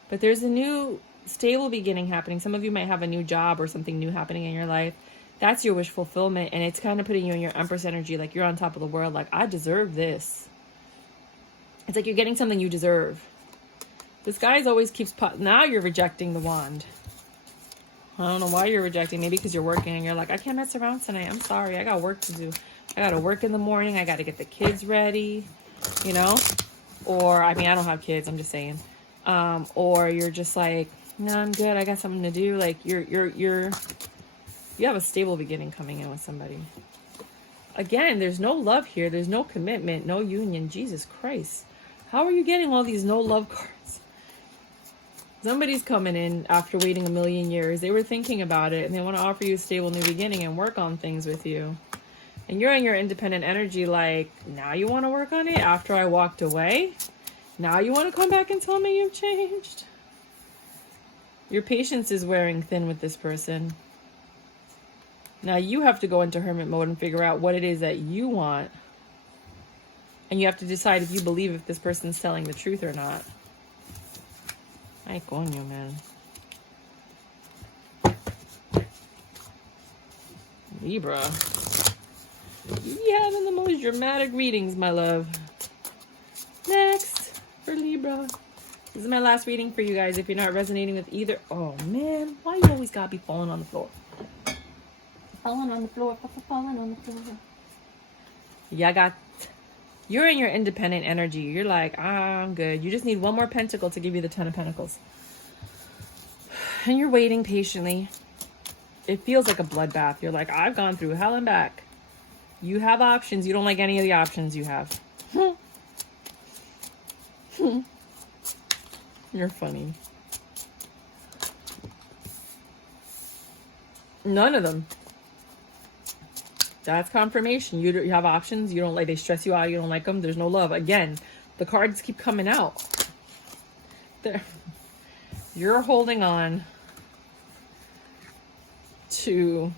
But there's a new stable beginning happening. Some of you might have a new job or something new happening in your life. That's your wish fulfillment. And it's kind of putting you in your Empress energy. Like you're on top of the world. Like, I deserve this. It's like you're getting something you deserve. This guy always keeps... Now you're rejecting the wand. I don't know why you're rejecting. Maybe because you're working and you're like, I can't mess around tonight. I'm sorry. I got work to do. I got to work in the morning. I got to get the kids ready. You know? Or, I mean, I don't have kids. I'm just saying. Or you're just like, no, I'm good. I got something to do. Like you have a stable beginning coming in with somebody. Again, there's no love here. There's no commitment, no union. Jesus Christ. How are you getting all these no love cards? Somebody's coming in after waiting a million years. They were thinking about it and they want to offer you a stable new beginning and work on things with you. And you're in your independent energy like, now you want to work on it after I walked away? Now you want to come back and tell me you've changed? Your patience is wearing thin with this person. Now you have to go into hermit mode and figure out what it is that you want. And you have to decide if you believe if this person's telling the truth or not. Ay, coño, man. Libra. You be having the most dramatic readings, my love. Next, for Libra. This is my last reading for you guys. If you're not resonating with either... Oh, man. Why you always gotta be falling on the floor? Falling on the floor. Falling on the floor. Yeah, you're in your independent energy. You're like, I'm good. You just need one more pentacle to give you the 10 of Pentacles. And you're waiting patiently. It feels like a bloodbath. You're like, I've gone through hell and back. You have options. You don't like any of the options you have. You're funny. None of them. That's confirmation. You have options. You don't like, they stress you out. You don't like them. There's no love. Again, the cards keep coming out. You're holding on to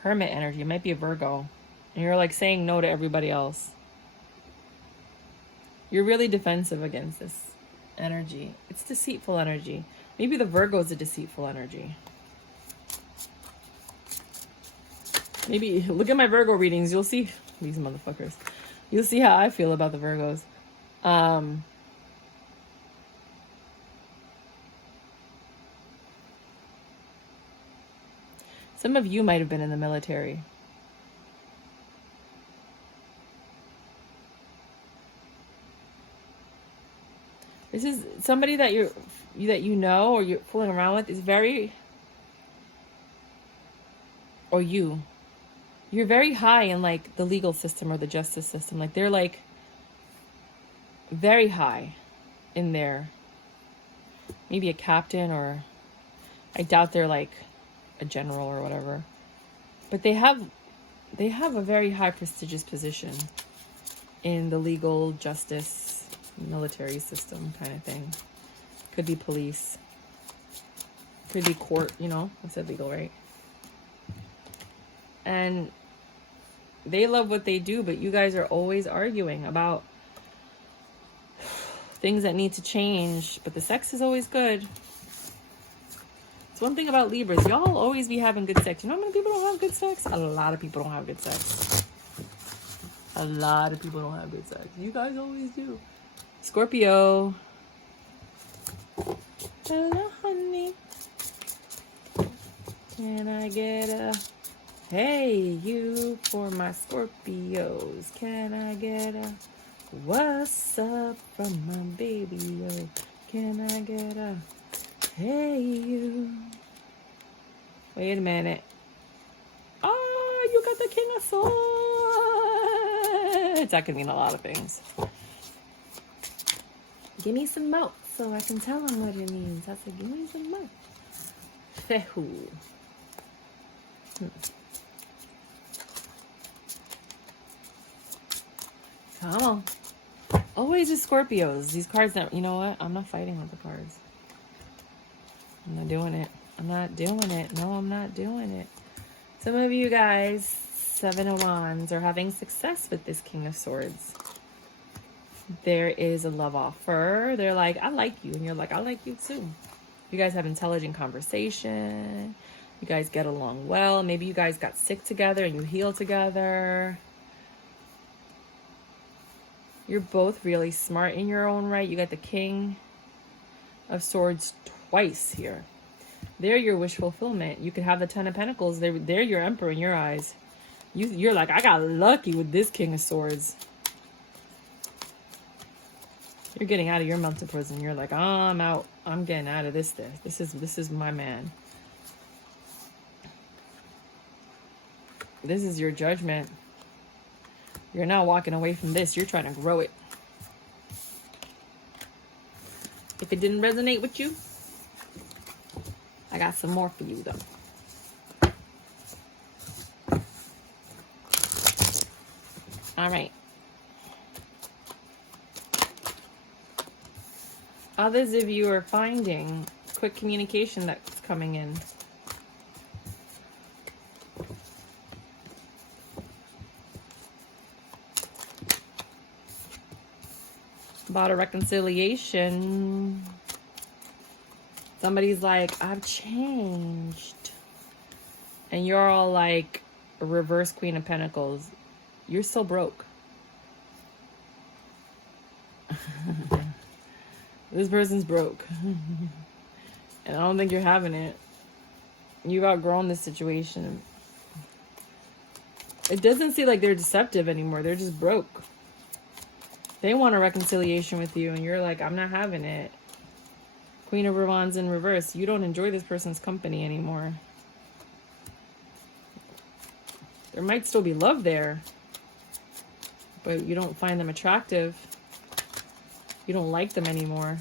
Hermit energy. It might be a Virgo. And you're like saying no to everybody else. You're really defensive against this energy. It's deceitful energy. Maybe the Virgo is a deceitful energy. Maybe look at my Virgo readings. You'll see these motherfuckers. You'll see how I feel about the Virgos. Some of you might have been in the military. This is somebody that you know or you're fooling around with is very, or you're very high in like the legal system or the justice system. Like they're like very high in there. Maybe a captain, or I doubt they're like a general or whatever. But they have a very high prestigious position in the legal justice military system kind of thing. Could be police. Could be court, you know. I said legal, right? And they love what they do, but you guys are always arguing about things that need to change. But the sex is always good. It's one thing about Libras. Y'all always be having good sex. You know how many people don't have good sex? A lot of people don't have good sex. A lot of people don't have good sex. You guys always do. Scorpio. Hello, honey. Can I get a hey you for my Scorpios? Can I get a what's up from my baby? Yo? Can I get a hey you? Wait a minute. Oh, you got the King of Swords. That could mean a lot of things. Give me some milk so I can tell him what it means. I said, give me some milk. Fehu. Come on. Always the Scorpios. These cards that, you know what? I'm not fighting with the cards. I'm not doing it. I'm not doing it. No, I'm not doing it. Some of you guys, 7 of Wands, are having success with this King of Swords. There is a love offer. They're like, I like you. And you're like, I like you too. You guys have intelligent conversation. You guys get along well. Maybe you guys got sick together and you heal together. You're both really smart in your own right. You got the King of Swords twice here. They're your wish fulfillment. You could have the 10 of Pentacles. They're your emperor in your eyes. You're like, I got lucky with this King of Swords. You're getting out of your mental prison. You're like, oh, I'm out. I'm getting out of this. This is my man. This is your judgment. You're not walking away from this. You're trying to grow it. If it didn't resonate with you, I got some more for you, though. All right. Others of you are finding quick communication that's coming in. About a reconciliation. Somebody's like, I've changed. And you're all like, reverse Queen of Pentacles. You're still broke. This person's broke. And I don't think you're having it. You've outgrown this situation. It doesn't seem like they're deceptive anymore. They're just broke. They want a reconciliation with you, and you're like, I'm not having it. Queen of Wands in reverse. You don't enjoy this person's company anymore. There might still be love there, but you don't find them attractive. You don't like them anymore.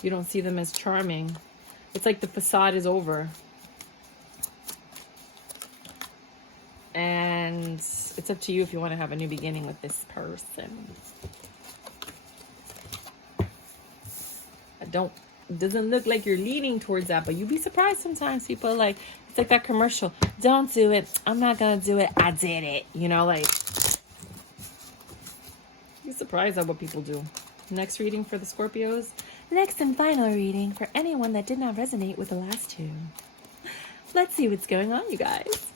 You don't see them as charming. It's like the facade is over. And it's up to you if you want to have a new beginning with this person. It doesn't look like you're leaning towards that, but you'd be surprised sometimes. People are like, it's like that commercial. Don't do it. I'm not going to do it. I did it. You know, like, you're surprised at what people do. Next reading for the Scorpios. Next and final reading for anyone that did not resonate with the last two. Let's see what's going on, you guys.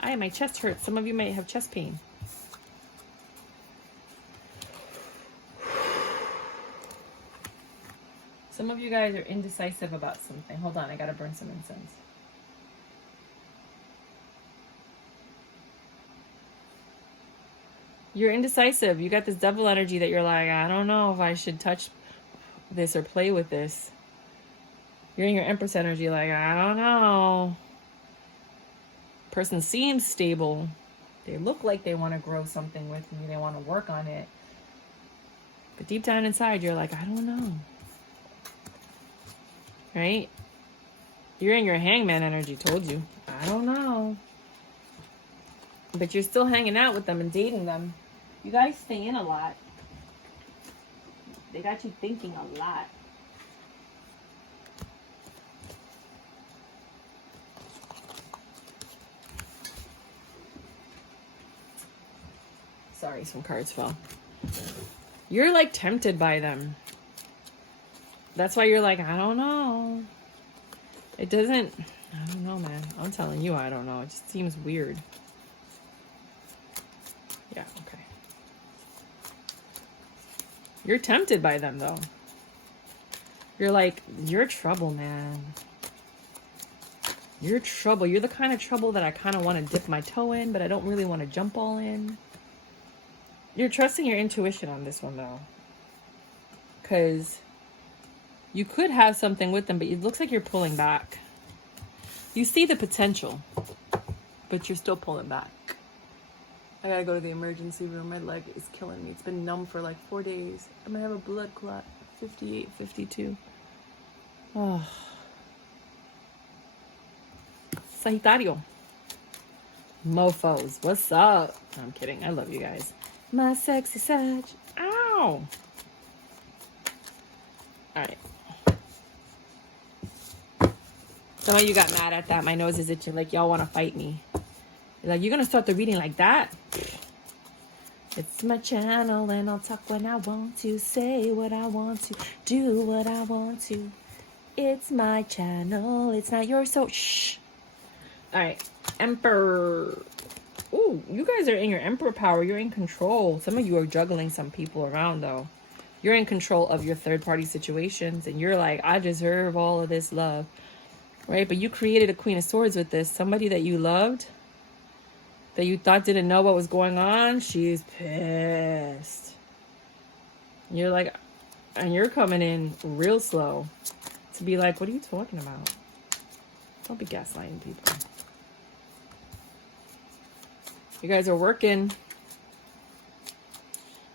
My chest hurts. Some of you might have chest pain. Some of you guys are indecisive about something. Hold on, I gotta burn some incense. You're indecisive. You got this devil energy that you're like, I don't know if I should touch this or play with this. You're in your Empress energy like, I don't know. Person seems stable. They look like they want to grow something with me. They want to work on it. But deep down inside, you're like, I don't know. Right? You're in your Hangman energy, told you. I don't know. But you're still hanging out with them and dating them. You guys stay in a lot. They got you thinking a lot. Sorry, some cards fell. You're like tempted by them. That's why you're like, I don't know. It doesn't, I don't know, man. I'm telling you, I don't know. It just seems weird. Yeah, okay. You're tempted by them, though. You're like, you're trouble, man. You're trouble. You're the kind of trouble that I kind of want to dip my toe in, but I don't really want to jump all in. You're trusting your intuition on this one, though. Because you could have something with them, but it looks like you're pulling back. You see the potential, but you're still pulling back. I gotta go to the emergency room. My leg is killing me. It's been numb for like 4 days. I'm gonna have a blood clot. 58, 52. Oh. Sagittarius. Mofos. What's up? I'm kidding. I love you guys. My sexy Sag. Ow. Alright. Some of you got mad at that. My nose is itching. Like, y'all want to fight me. You're like, you're going to start the reading like that? It's my channel and I'll talk when I want to. Say what I want to. Do what I want to. It's my channel. It's not yours, so shh. Alright. Emperor. Ooh, you guys are in your Emperor power. You're in control. Some of you are juggling some people around, though. You're in control of your third-party situations. And you're like, I deserve all of this love. Right? But you created a Queen of Swords with this. Somebody that you loved, that you thought didn't know what was going on, she's pissed. You're like, and you're coming in real slow to be like, what are you talking about? Don't be gaslighting people. You guys are working.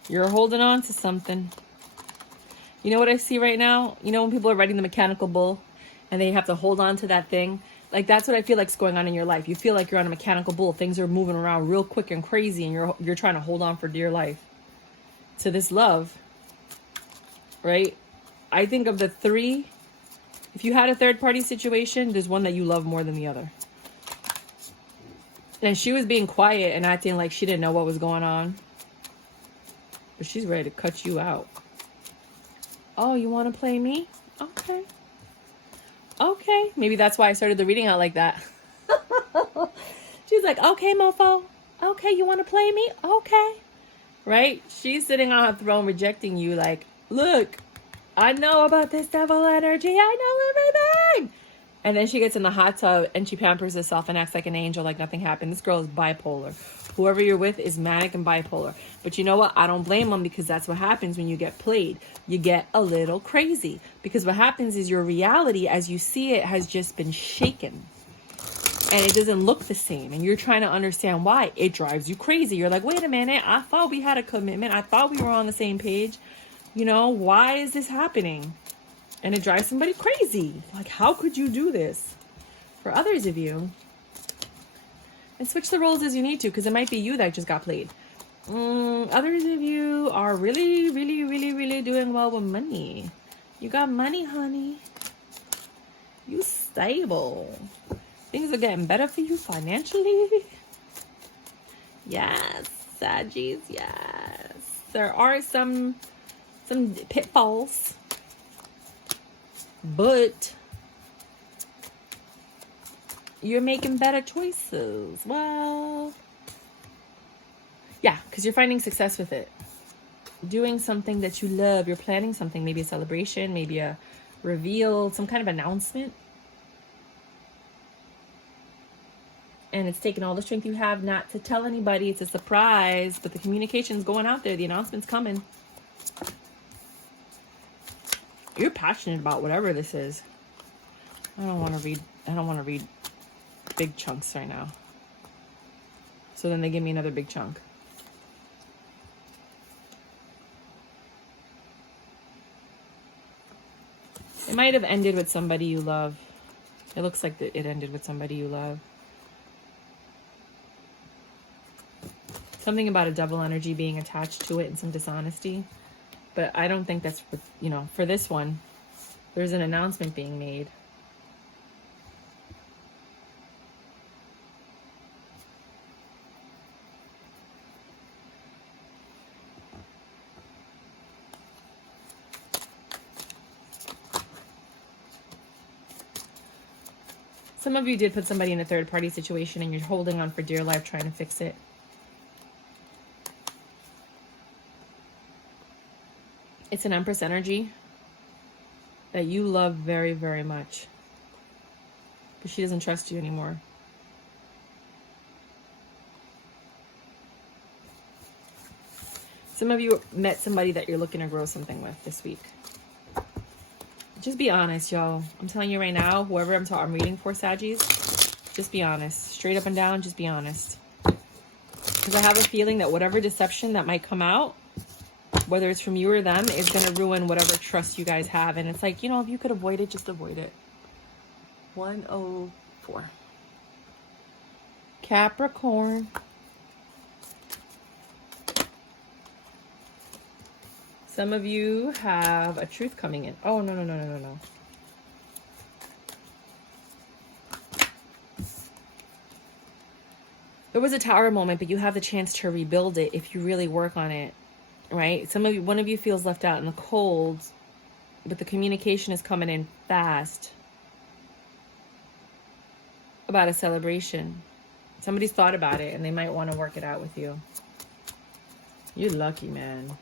You're holding on to something. You know what I see right now? You know when people are riding the mechanical bull and they have to hold on to that thing? Like, that's what I feel like is going on in your life. You feel like you're on a mechanical bull. Things are moving around real quick and crazy, and you're trying to hold on for dear life to this love, right? I think of the three. If you had a third-party situation, there's one that you love more than the other. And she was being quiet and acting like she didn't know what was going on. But she's ready to cut you out. Oh, you want to play me? Okay. Okay. Maybe that's why I started the reading out like that. She's like, okay, mofo. Okay, you want to play me? Okay. Right? She's sitting on her throne rejecting you like, look, I know about this devil energy. I know everything. And then she gets in the hot tub and she pampers herself and acts like an angel, like nothing happened. This girl is bipolar. Whoever you're with is manic and bipolar. But you know what? I don't blame them, because that's what happens when you get played. You get a little crazy. Because what happens is your reality as you see it has just been shaken. And it doesn't look the same. And you're trying to understand why. It drives you crazy. You're like, wait a minute. I thought we had a commitment. I thought we were on the same page. You know, why is this happening? And it drives somebody crazy. Like, how could you do this? For others of you, and switch the roles as you need to, because it might be you that just got played. Others of you are really, really, really, really doing well with money. You got money, honey. You stable. Things are getting better for you financially. Yes, Saggies, yes. There are some pitfalls, but you're making better choices. Well, yeah, because you're finding success with it. Doing something that you love. You're planning something, maybe a celebration, maybe a reveal, some kind of announcement. And it's taking all the strength you have not to tell anybody. It's a surprise, but the communication's going out there. The announcement's coming. You're passionate about whatever this is. I don't want to read big chunks right now. So then they give me another big chunk. It might have ended with somebody you love. It looks like it ended with somebody you love. Something about a double energy being attached to it and some dishonesty. But I don't think that's, for this one, there's an announcement being made. Some of you did put somebody in a third-party situation and you're holding on for dear life trying to fix it. It's an Empress energy that you love very, very much. But she doesn't trust you anymore. Some of you met somebody that you're looking to grow something with this week. Just be honest, y'all. I'm telling you right now, whoever I'm reading for, Saggies, just be honest. Straight up and down, just be honest. Because I have a feeling that whatever deception that might come out, whether it's from you or them, is going to ruin whatever trust you guys have. And it's like, if you could avoid it, just avoid it. 104. Capricorn. Some of you have a truth coming in. Oh, no. There was a tower moment, but you have the chance to rebuild it if you really work on it. Right? One of you feels left out in the cold, but the communication is coming in fast about a celebration. Somebody's thought about it and they might want to work it out with you. You're lucky, man.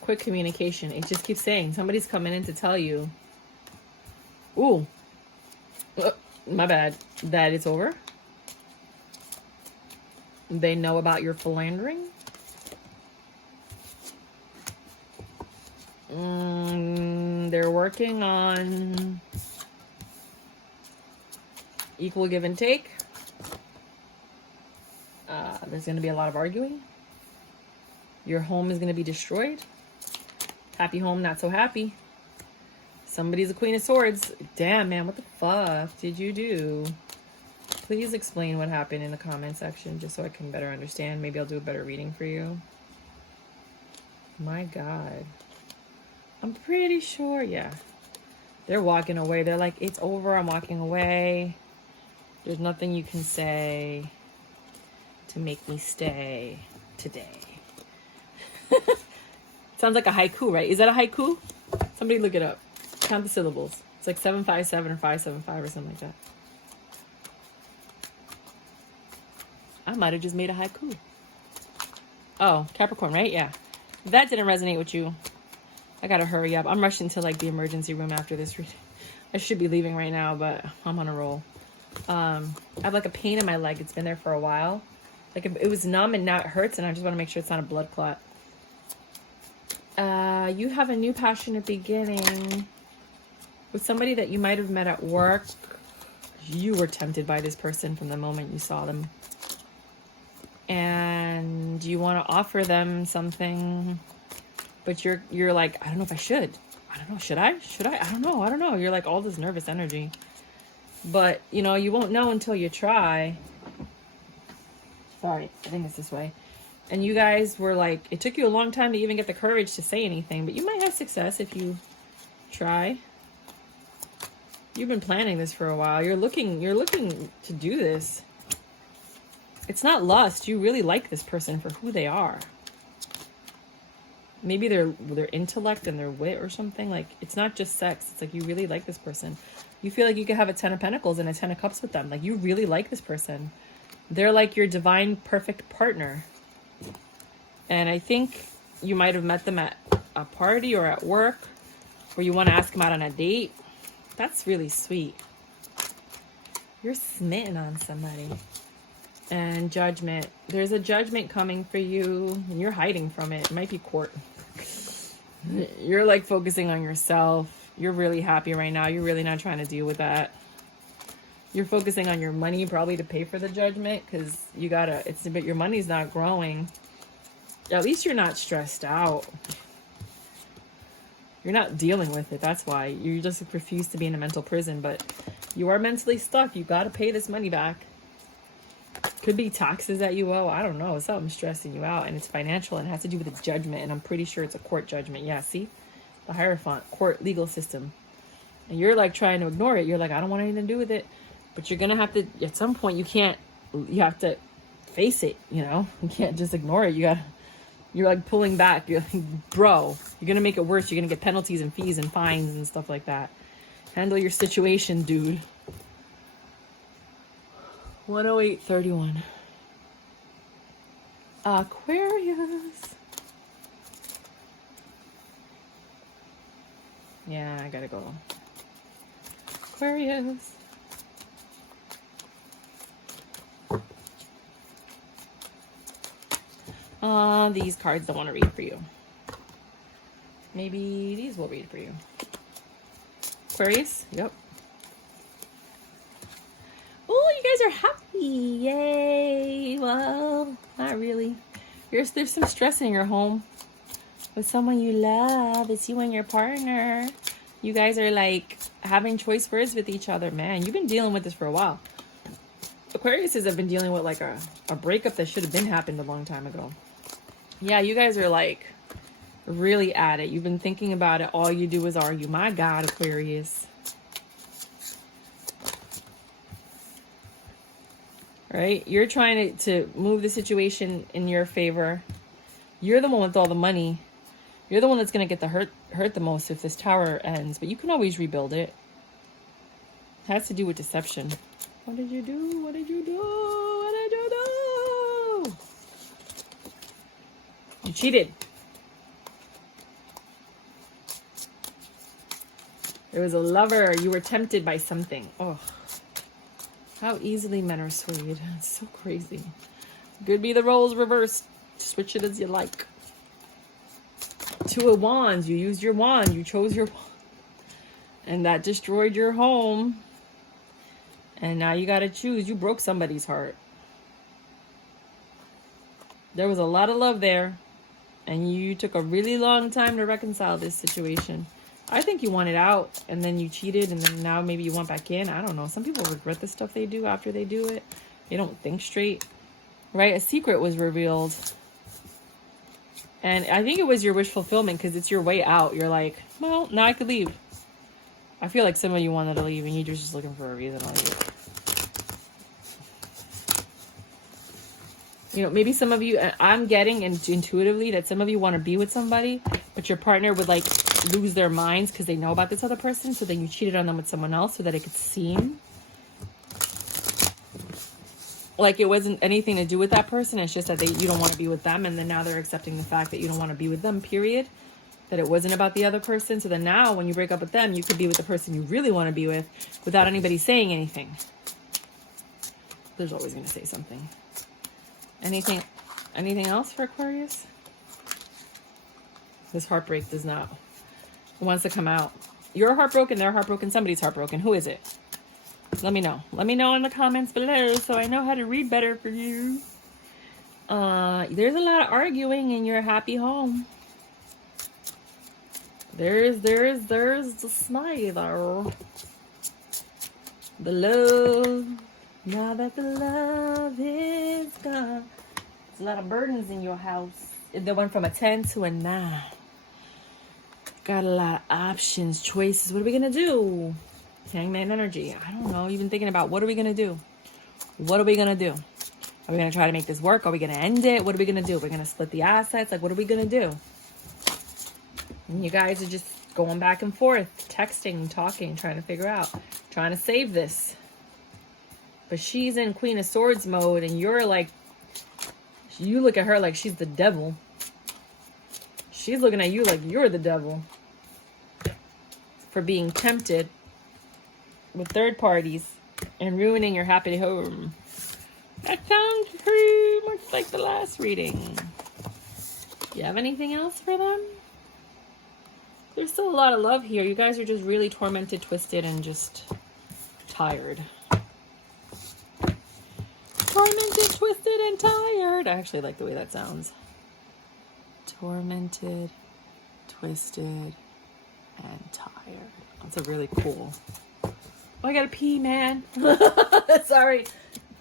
Quick communication. It just keeps saying somebody's coming in to tell you Ooh. My bad. That it's over. They know about your philandering. They're working on equal give and take. There's going to be a lot of arguing. Your home is going to be destroyed. Happy home, not so happy. Somebody's a Queen of Swords. Damn, man, what the fuck did you do? Please explain what happened in the comment section just so I can better understand. Maybe I'll do a better reading for you. My God. I'm pretty sure, yeah. They're walking away. They're like, it's over. I'm walking away. There's nothing you can say to make me stay today. Sounds like a haiku, right? Is that a haiku? Somebody look it up. Count the syllables. It's like 757 or 575 or something like that. I might have just made a haiku. Oh, Capricorn, right? Yeah. If that didn't resonate with you, I gotta hurry up. I'm rushing to like the emergency room after this reading. I should be leaving right now, but I'm on a roll. I have like a pain in my leg. It's been there for a while. Like it was numb and now it hurts, and I just want to make sure it's not a blood clot. You have a new passionate beginning with somebody that you might have met at work. You were tempted by this person from the moment you saw them. And you want to offer them something, but you're like, I don't know if I should. I don't know. Should I? I don't know. You're like all this nervous energy. But, you know, you won't know until you try. Sorry, I think it's this way. And you guys were like, it took you a long time to even get the courage to say anything, but you might have success if you try. You've been planning this for a while. You're looking to do this. It's not lust. You really like this person for who they are. Maybe their intellect and their wit or something. Like, it's not just sex. It's like you really like this person. You feel like you could have a 10 of Pentacles and a 10 of Cups with them. Like, you really like this person. They're like your divine, perfect partner. And I think you might have met them at a party or at work, or you want to ask them out on a date. That's really sweet. You're smitten on somebody. And judgment. There's a judgment coming for you, and you're hiding from it. It might be court. You're like focusing on yourself. You're really happy right now. You're really not trying to deal with that. You're focusing on your money probably to pay for the judgment, because you gotta, but your money's not growing. At least you're not stressed out. You're not dealing with it. That's why. You just refuse to be in a mental prison, but you are mentally stuck. You got to pay this money back. Could be taxes that you owe. I don't know. It's something stressing you out, and it's financial, and it has to do with a judgment, and I'm pretty sure it's a court judgment. Yeah, see? The Hierophant, court, legal system. And you're like trying to ignore it. You're like, I don't want anything to do with it. But you're going to have to, at some point, you have to face it, you know? You can't just ignore it. You're like pulling back. You're like, bro, you're going to make it worse. You're going to get penalties and fees and fines and stuff like that. Handle your situation, dude. 108.31. Aquarius. Yeah, I gotta go. Aquarius. These cards don't want to read for you. Maybe these will read for you. Aquarius? Yep. Oh, you guys are happy. Yay. Well, not really. There's some stress in your home with someone you love. It's you and your partner. You guys are like having choice words with each other. Man, you've been dealing with this for a while. Aquariuses have been dealing with like a breakup that should have been happened a long time ago. Yeah, you guys are like really at it. You've been thinking about it. All you do is argue. My God, Aquarius. Right? You're trying to move the situation in your favor. You're the one with all the money. You're the one that's going to get the hurt the most if this tower ends. But you can always rebuild it. It has to do with deception. What did you do? What did you do? What did you do? You cheated. There was a lover. You were tempted by something. Oh, how easily men are swayed. It's so crazy. Could be the roles reversed. Switch it as you like. Two of Wands. You used your wand. You chose your wand. And that destroyed your home. And now you got to choose. You broke somebody's heart. There was a lot of love there. And you took a really long time to reconcile this situation. I think you wanted out. And then you cheated. And then now maybe you want back in. I don't know. Some people regret the stuff they do after they do it. They don't think straight. Right? A secret was revealed. And I think it was your wish fulfillment because it's your way out. You're like, well, now I could leave. I feel like some of you wanted to leave and you're just looking for a reason to leave. You know, maybe some of you, I'm getting intuitively that some of you want to be with somebody, but your partner would like lose their minds because they know about this other person. So then you cheated on them with someone else so that it could seem like it wasn't anything to do with that person. It's just that you don't want to be with them. And then now they're accepting the fact that you don't want to be with them, period. That it wasn't about the other person. So then now when you break up with them, you could be with the person you really want to be with without anybody saying anything. There's always going to say something. Anything else for Aquarius? This heartbreak does not. It wants to come out. You're heartbroken, they're heartbroken, somebody's heartbroken. Who is it? Let me know. Let me know in the comments below so I know how to read better for you. There's a lot of arguing in your happy home. There's the smile. The love. Now that the love is gone. There's a lot of burdens in your house. They went from a 10 to a 9. Got a lot of options, choices. What are we going to do? Hangman energy. I don't know. You've been thinking about what are we going to do? What are we going to do? Are we going to try to make this work? Are we going to end it? What are we going to do? We're going to split the assets? Like, what are we going to do? And you guys are just going back and forth, texting, talking, trying to figure out, trying to save this. But she's in Queen of Swords mode, and you're like, you look at her like she's the devil. She's looking at you like you're the devil for being tempted with third parties and ruining your happy home. That sounds pretty much like the last reading. You have anything else for them? There's still a lot of love here. You guys are just really tormented, twisted, and just tired. Tormented, twisted, and tired. I actually like the way that sounds. Tormented, twisted, and tired. That's a really cool. Oh, I gotta pee, man. Sorry.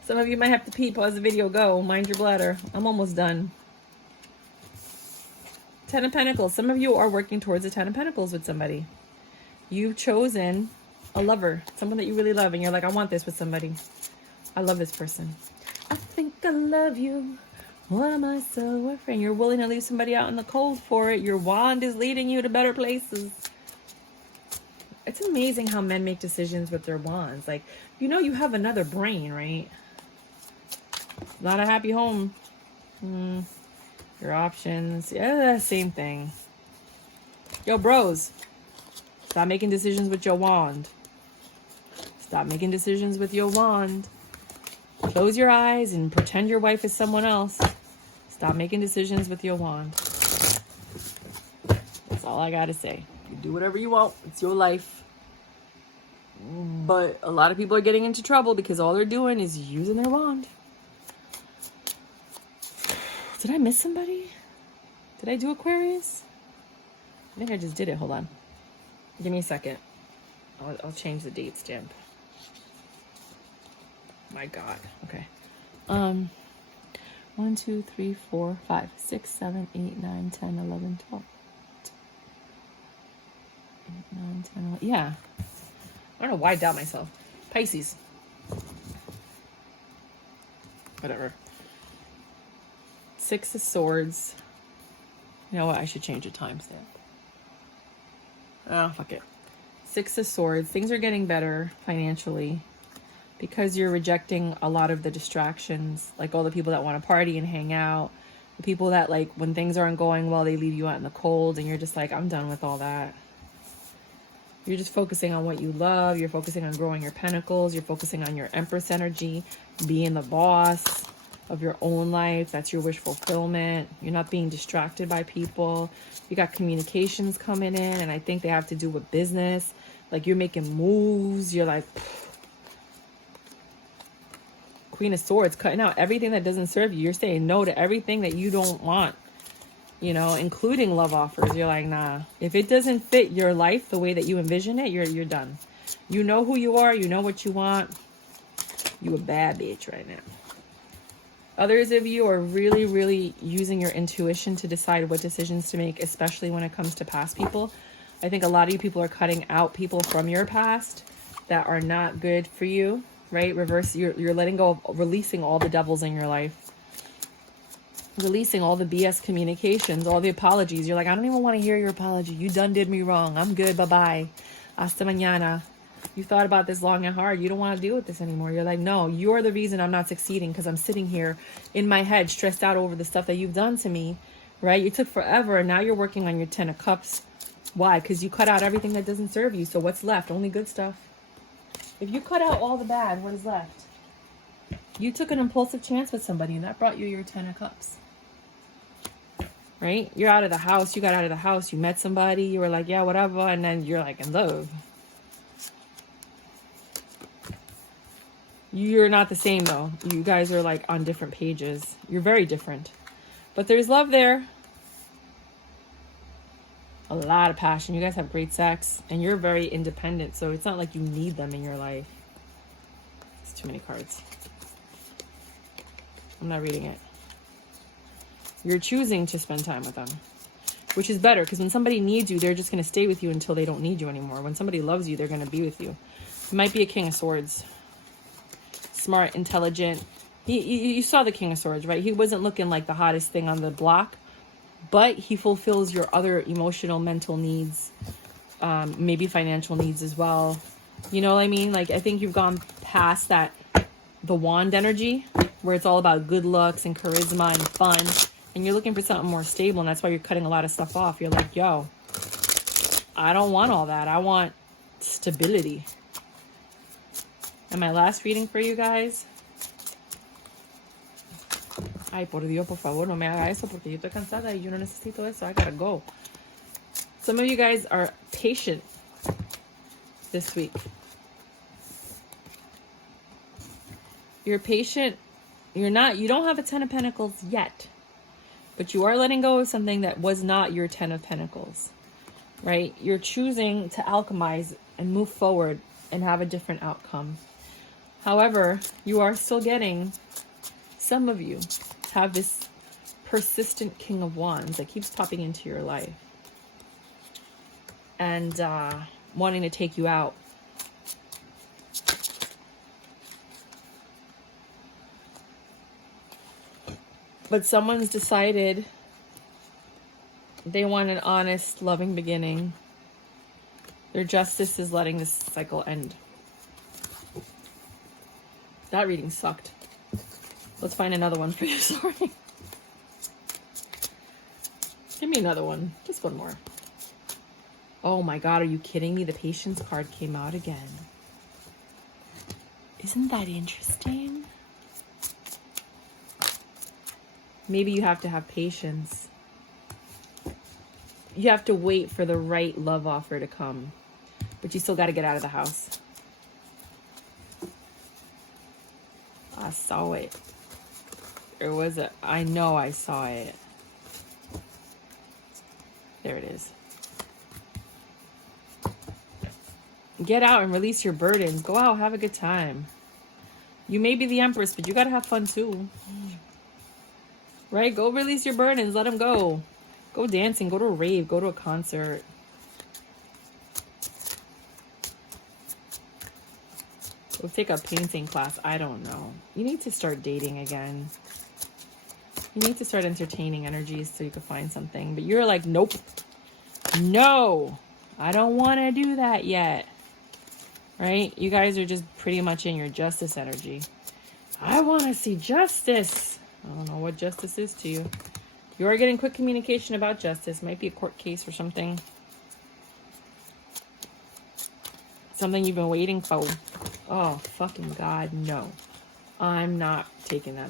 Some of you might have to pee. Pause the video. Go. Mind your bladder. I'm almost done. 10 of Pentacles. Some of you are working towards a 10 of Pentacles with somebody. You've chosen a lover. Someone that you really love. And you're like, I want this with somebody. I love this person. I think I love you. Why am I so afraid? You're willing to leave somebody out in the cold for it. Your wand is leading you to better places. It's amazing how men make decisions with their wands. Like, you know, you have another brain, right? Not a happy home. Your options. Yeah, same thing. Yo, bros. Stop making decisions with your wand. Stop making decisions with your wand. Close your eyes and pretend your wife is someone else. Stop making decisions with your wand. That's all I gotta say. You do whatever you want. It's your life. But a lot of people are getting into trouble because all they're doing is using their wand. Did I miss somebody? Did I do Aquarius? I think I just did it. Hold on. Give me a second. I'll change the date stamp. My God. Okay. 1, 2, 3, 4, 5, 6, 7, 8, 9, 10, 11, 12. 8, 9, 10, 11. Yeah. I don't know why I doubt myself. Pisces. Whatever. 6 of Swords. You know what? I should change the timestamp. Oh, fuck it. 6 of Swords. Things are getting better financially because you're rejecting a lot of the distractions, like all the people that want to party and hang out, the people that, like, when things aren't going well, they leave you out in the cold, and you're just like, I'm done with all that. You're just focusing on what you love. You're focusing on growing your pentacles. You're focusing on your Empress energy, being the boss of your own life. That's your wish fulfillment. You're not being distracted by people. You got communications coming in, and I think they have to do with business. Like, you're making moves. You're like, Queen of Swords, cutting out everything that doesn't serve you. You're saying no to everything that you don't want, you know, including love offers. You're like, nah, if it doesn't fit your life the way that you envision it, you're done. You know who you are. You know what you want. You a bad bitch right now. Others of you are really, really using your intuition to decide what decisions to make, especially when it comes to past people. I think a lot of you people are cutting out people from your past that are not good for you, right? Reverse, you're letting go of releasing all the devils in your life. Releasing all the BS communications, all the apologies. You're like, I don't even want to hear your apology. You done did me wrong. I'm good. Bye-bye. Hasta mañana. You thought about this long and hard. You don't want to deal with this anymore. You're like, no, you're the reason I'm not succeeding, because I'm sitting here in my head stressed out over the stuff that you've done to me, right? You took forever, and now you're working on your 10 of Cups. Why? Because you cut out everything that doesn't serve you. So what's left? Only good stuff. If you cut out all the bad, what is left? You took an impulsive chance with somebody, and that brought you your 10 of Cups. Right? You're out of the house. You got out of the house. You met somebody. You were like, yeah, whatever. And then you're like in love. You're not the same, though. You guys are like on different pages. You're very different. But there's love there. A lot of passion. You guys have great sex. And you're very independent. So it's not like you need them in your life. It's too many cards. I'm not reading it. You're choosing to spend time with them, which is better, because when somebody needs you, they're just going to stay with you until they don't need you anymore. When somebody loves you, they're going to be with you. It might be a King of Swords. Smart, intelligent. You saw the King of Swords, right? He wasn't looking like the hottest thing on the block, but he fulfills your other emotional, mental needs, maybe financial needs as well. You know what I mean? Like, I think you've gone past that, the wand energy, where it's all about good looks and charisma and fun, and you're looking for something more stable, and that's why you're cutting a lot of stuff off. You're like, yo, I don't want all that. I want stability. And my last reading for you guys. Ay, por Dios, por favor, no me haga eso, porque yo estoy cansada y yo no necesito eso. I gotta go. Some of you guys are patient this week. You're patient. You don't have a 10 of Pentacles yet, but you are letting go of something that was not your 10 of Pentacles, right? You're choosing to alchemize and move forward and have a different outcome. However, you are still getting, some of you have this persistent King of Wands that keeps popping into your life and wanting to take you out. But someone's decided they want an honest, loving beginning. Their justice is letting this cycle end. That reading sucked. Let's find another one for you, sorry. Give me another one. Just one more. Oh my God, are you kidding me? The Patience card came out again. Isn't that interesting? Maybe you have to have patience. You have to wait for the right love offer to come. But you still got to get out of the house. I saw it. I know I saw it. There it is. Get out and release your burdens. Go out, have a good time. You may be the Empress, but you got to have fun too. Right? Go release your burdens. Let them go. Go dancing. Go to a rave. Go to a concert. Go take a painting class. I don't know. You need to start dating again. You need to start entertaining energies so you can find something. But you're like, nope. No. I don't want to do that yet. Right? You guys are just pretty much in your justice energy. I want to see justice. I don't know what justice is to you. You are getting quick communication about justice. Might be a court case or something. something you've been waiting for. Oh, fucking God, no. I'm not taking them.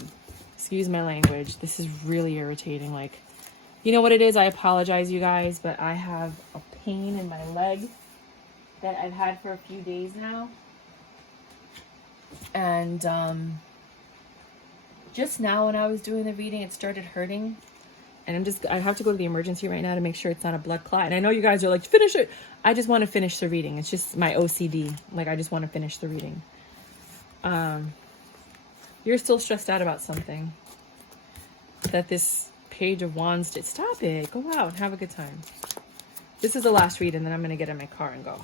Excuse my language. This is really irritating. Like, you know what it is? I apologize, you guys, but I have a pain in my leg that I've had for a few days now. And just now when I was doing the reading, it started hurting. And I have to go to the emergency right now to make sure it's not a blood clot. And I know you guys are like, finish it. I just want to finish the reading. It's just my OCD. Like, I just want to finish the reading. You're still stressed out about something that this Page of Wands did. Stop it. Go out and have a good time. This is the last read, and then I'm going to get in my car and go.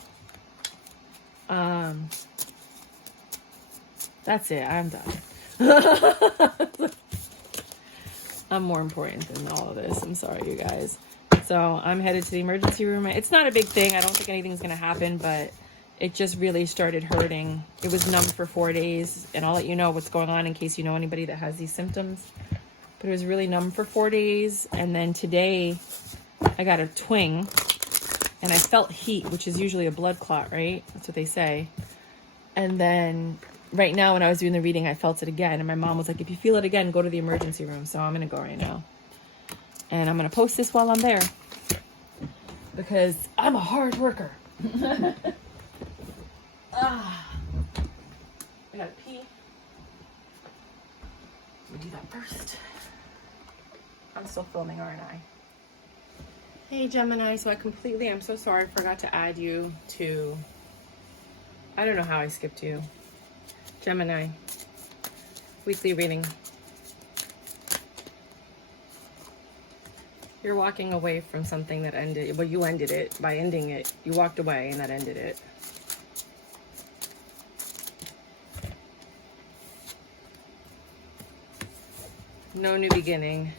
That's it. I'm done. I'm more important than all of this. I'm sorry, you guys. So I'm headed to the emergency room. It's not a big thing. I don't think anything's going to happen, but it just really started hurting. It was numb for 4 days, and I'll let you know what's going on in case you know anybody that has these symptoms. But it was really numb for 4 days, and then today I got a twing, and I felt heat, which is usually a blood clot, right? That's what they say. And then right now when I was doing the reading, I felt it again, and my mom was like, if you feel it again, go to the emergency room. So I'm going to go right now. And I'm going to post this while I'm there because I'm a hard worker. I gotta pee. Let me do that first. I'm still filming, aren't I? Hey Gemini, so I'm so sorry, I forgot to add you to, I don't know how I skipped you. Gemini, weekly reading. You're walking away from something that ended, well, you ended it by ending it. You walked away and that ended it. No new beginning,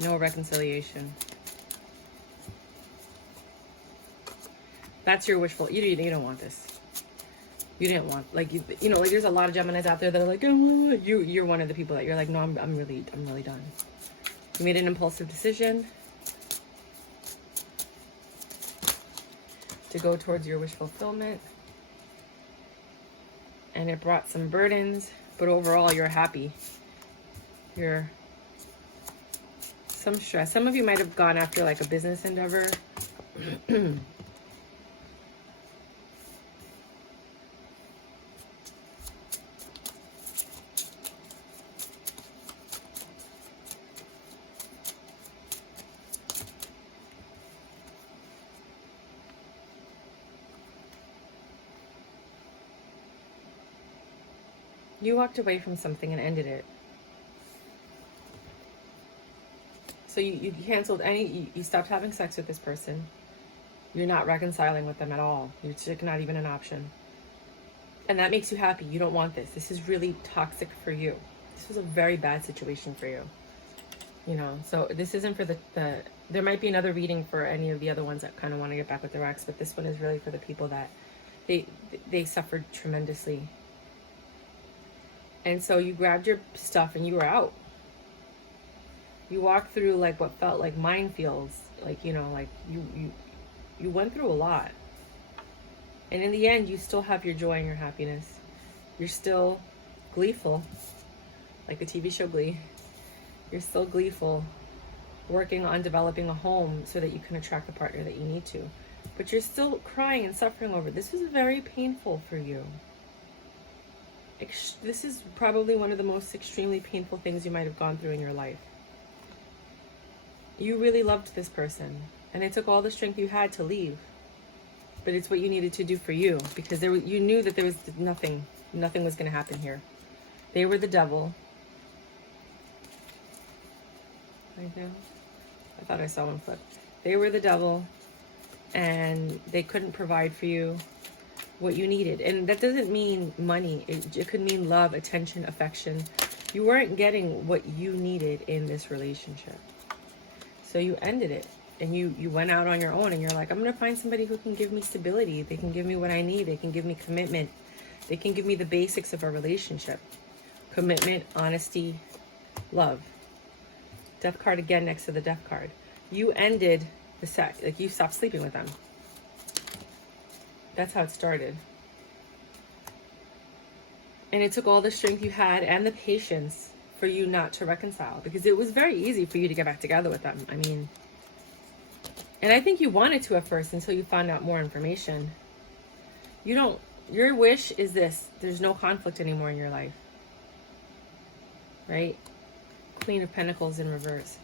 no reconciliation. That's your wishful, you don't want this. You didn't want, like, you know, like there's a lot of Geminis out there that are like, oh, you're one of the people that you're like, no, I'm really done. You made an impulsive decision to go towards your wish fulfillment, and it brought some burdens, but overall you're happy. You're some stress. Some of you might have gone after like a business endeavor. You walked away from something and ended it. So you canceled you stopped having sex with this person. You're not reconciling with them at all. It's not even an option. And that makes you happy. You don't want this. This is really toxic for you. This was a very bad situation for you. You know, so this isn't for the there might be another reading for any of the other ones that kind of want to get back with their ex, but this one is really for the people that they suffered tremendously. And so you grabbed your stuff and you were out. You walked through like what felt like minefields. Like, you know, like you went through a lot. And in the end, you still have your joy and your happiness. You're still gleeful. Like the TV show Glee. You're still gleeful. Working on developing a home so that you can attract the partner that you need to. But you're still crying and suffering over it. This is very painful for you. This is probably one of the most extremely painful things you might have gone through in your life. You really loved this person, and it took all the strength you had to leave. But it's what you needed to do for you, because you knew that there was nothing was going to happen here. They were the devil. Right now, I thought I saw one flip. They were the devil, and they couldn't provide for you what you needed. And that doesn't mean money. It could mean love, attention, affection. You weren't getting what you needed in this relationship. So you ended it, and you went out on your own, and you're like, I'm going to find somebody who can give me stability. They can give me what I need. They can give me commitment. They can give me the basics of a relationship. Commitment, honesty, love. Death card again next to the death card. You ended the sex. Like, you stopped sleeping with them. That's how it started. And it took all the strength you had and the patience for you not to reconcile, because it was very easy for you to get back together with them. I mean, and I think you wanted to at first until you found out more information. Your wish is this: there's no conflict anymore in your life. Right? Queen of Pentacles in reverse.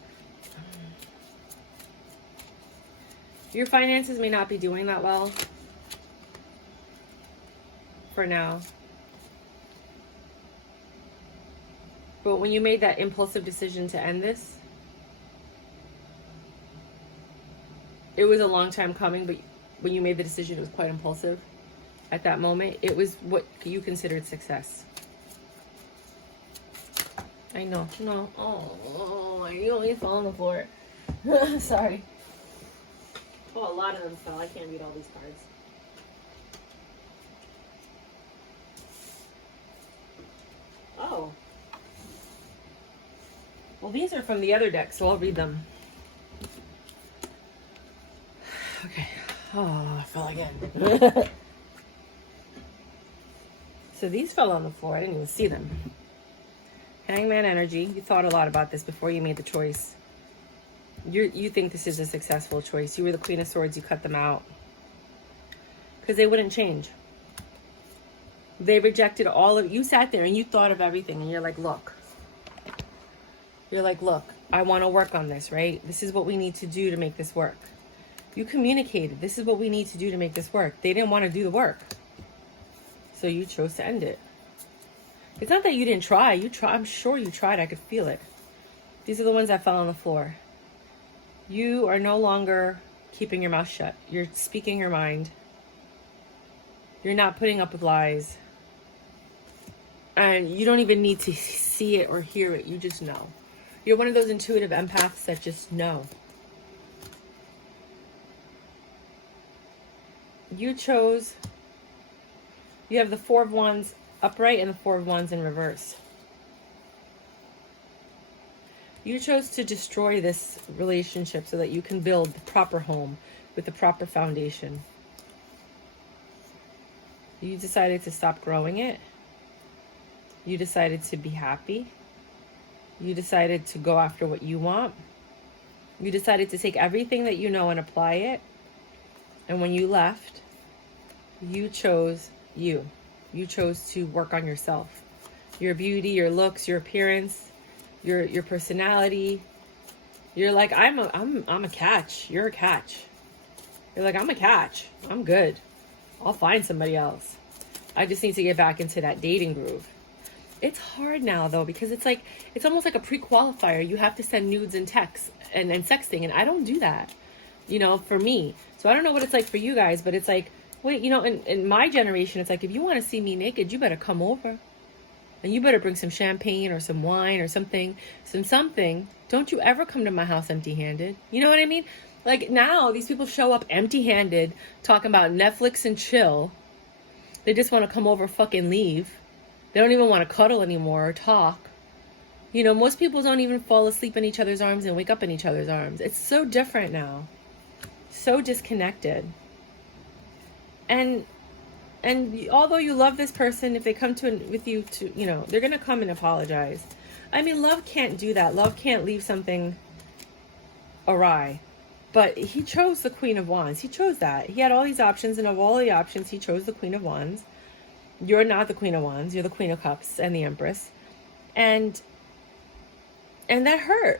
Your finances may not be doing that well for now. But when you made that impulsive decision to end this, it was a long time coming, but when you made the decision, it was quite impulsive. At that moment, it was what you considered success. I know. No. Oh, you only fell on the floor. Sorry. Oh, a lot of them fell. I can't read all these cards. Oh. Well, these are from the other deck, so I'll read them. Okay. Oh, I fell again. So these fell on the floor. I didn't even see them. Hangman energy. You thought a lot about this before you made the choice. You think this is a successful choice. You were the Queen of Swords. You cut them out because they wouldn't change. They rejected all of... You sat there and you thought of everything, and you're like, look. You're like, look, I want to work on this, right? This is what we need to do to make this work. You communicated. This is what we need to do to make this work. They didn't want to do the work. So you chose to end it. It's not that you didn't try. You try. I'm sure you tried. I could feel it. These are the ones that fell on the floor. You are no longer keeping your mouth shut. You're speaking your mind. You're not putting up with lies. And you don't even need to see it or hear it. You just know. You're one of those intuitive empaths that just know. You chose... You have the Four of Wands upright and the Four of Wands in reverse. You chose to destroy this relationship so that you can build the proper home with the proper foundation. You decided to stop growing it. You decided to be happy. You decided to go after what you want. You decided to take everything that you know and apply it. And when you left, you chose you. You chose to work on yourself. Your beauty, your looks, your appearance, your personality. You're like, I'm a catch. You're a catch. You're like, I'm a catch. I'm good. I'll find somebody else. I just need to get back into that dating groove. It's hard now though, because it's like, it's almost like a pre-qualifier. You have to send nudes and texts and sexting, and I don't do that, you know, for me. So I don't know what it's like for you guys, but it's like, wait, you know, in my generation, it's like, if you want to see me naked, you better come over. And you better bring some champagne or some wine or something, something. Don't you ever come to my house empty-handed. You know what I mean? Like now, these people show up empty-handed, talking about Netflix and chill. They just want to come over, fucking leave. They don't even want to cuddle anymore or talk. You know, most people don't even fall asleep in each other's arms and wake up in each other's arms. It's so different now. So disconnected. And although you love this person, if they come with you to, you know, they're going to come and apologize. I mean, love can't do that. Love can't leave something awry. But he chose the Queen of Wands. He chose that. He had all these options, and of all the options, he chose the Queen of Wands. You're not the Queen of Wands. You're the Queen of Cups and the Empress. And that hurt.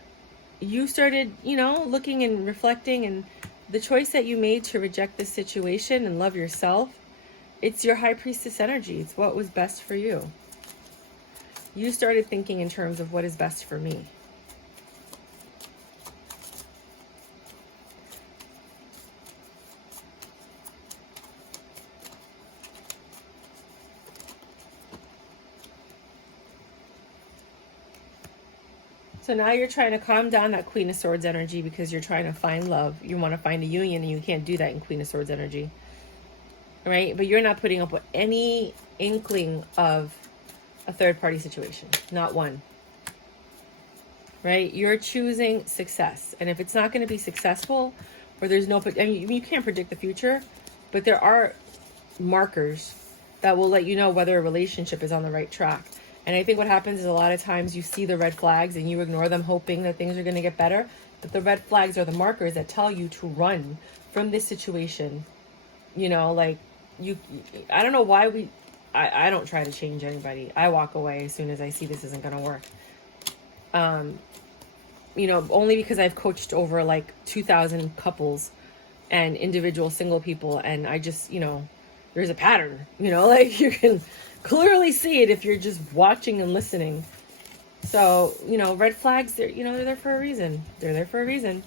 You started, you know, looking and reflecting, and the choice that you made to reject this situation and love yourself, it's your High Priestess energy. It's what was best for you. You started thinking in terms of what is best for me. So now you're trying to calm down that Queen of Swords energy because you're trying to find love. You want to find a union, and you can't do that in Queen of Swords energy. Right? But you're not putting up with any inkling of a third-party situation. Not one. Right? You're choosing success. And if it's not going to be successful, or there's no... I mean, you can't predict the future, but there are markers that will let you know whether a relationship is on the right track. And I think what happens is a lot of times you see the red flags and you ignore them, hoping that things are going to get better. But the red flags are the markers that tell you to run from this situation. You know, like, I don't know why I don't try to change anybody. I walk away as soon as I see this isn't going to work. You know, only because I've coached over like 2,000 couples and individual single people. And I just, you know, there's a pattern, you know, like you can clearly see it if you're just watching and listening. So, you know, red flags, they're there for a reason. They're there for a reason.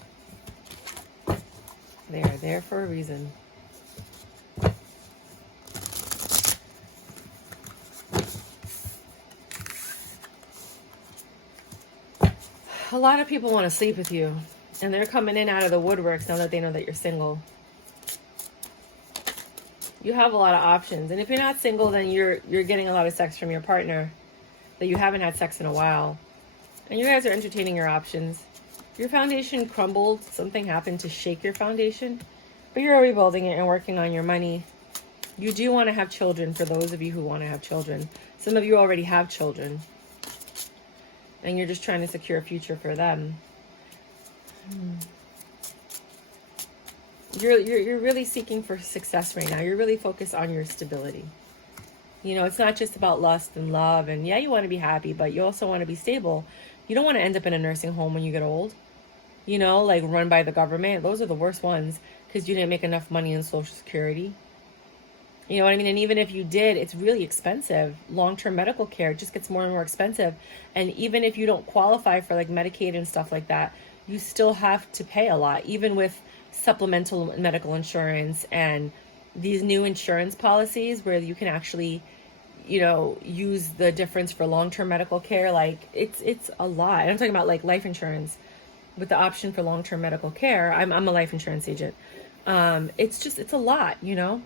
They are there for a reason. A lot of people want to sleep with you, and they're coming in out of the woodworks now that they know that you're single. You have a lot of options. And if you're not single, then you're getting a lot of sex from your partner that you haven't had sex in a while. And you guys are entertaining your options. Your foundation crumbled. Something happened to shake your foundation. But you're rebuilding it and working on your money. You do want to have children, for those of you who want to have children. Some of you already have children. And you're just trying to secure a future for them. You're really seeking for success right now. You're really focused on your stability. You know, it's not just about lust and love. And yeah, you want to be happy, but you also want to be stable. You don't want to end up in a nursing home when you get old. You know, like run by the government. Those are the worst ones because you didn't make enough money in Social Security. You know what I mean? And even if you did, it's really expensive. Long-term medical care just gets more and more expensive. And even if you don't qualify for like Medicaid and stuff like that, you still have to pay a lot, even with supplemental medical insurance and these new insurance policies where you can actually, you know, use the difference for long-term medical care. Like it's a lot. And I'm talking about like life insurance with the option for long-term medical care. I'm a life insurance agent. It's a lot, you know.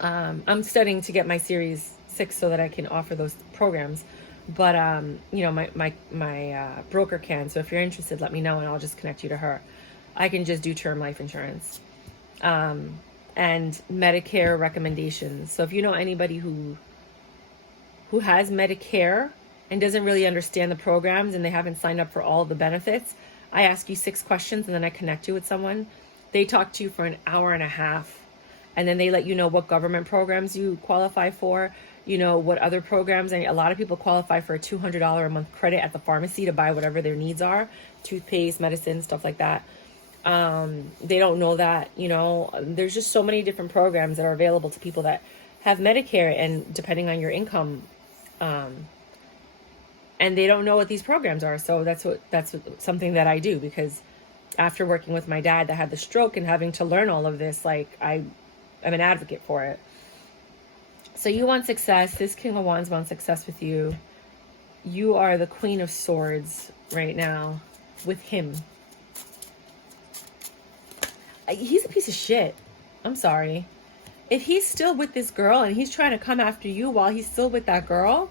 I'm studying to get my Series 6 so that I can offer those programs. But, you know, my broker can. So if you're interested, let me know and I'll just connect you to her. I can just do term life insurance. And Medicare recommendations. So if you know anybody who has Medicare and doesn't really understand the programs and they haven't signed up for all the benefits, I ask you 6 questions and then I connect you with someone. They talk to you for an hour and a half. And then they let you know what government programs you qualify for, you know, what other programs. And a lot of people qualify for a $200 a month credit at the pharmacy to buy whatever their needs are, toothpaste, medicine, stuff like that. They don't know that, you know, there's just so many different programs that are available to people that have Medicare and depending on your income. And they don't know what these programs are. So that's something that I do, because after working with my dad that had the stroke and having to learn all of this, like I'm an advocate for it. So you want success. This King of Wands wants success with you. You are the Queen of Swords right now with him. He's a piece of shit. I'm sorry. If he's still with this girl and he's trying to come after you while he's still with that girl,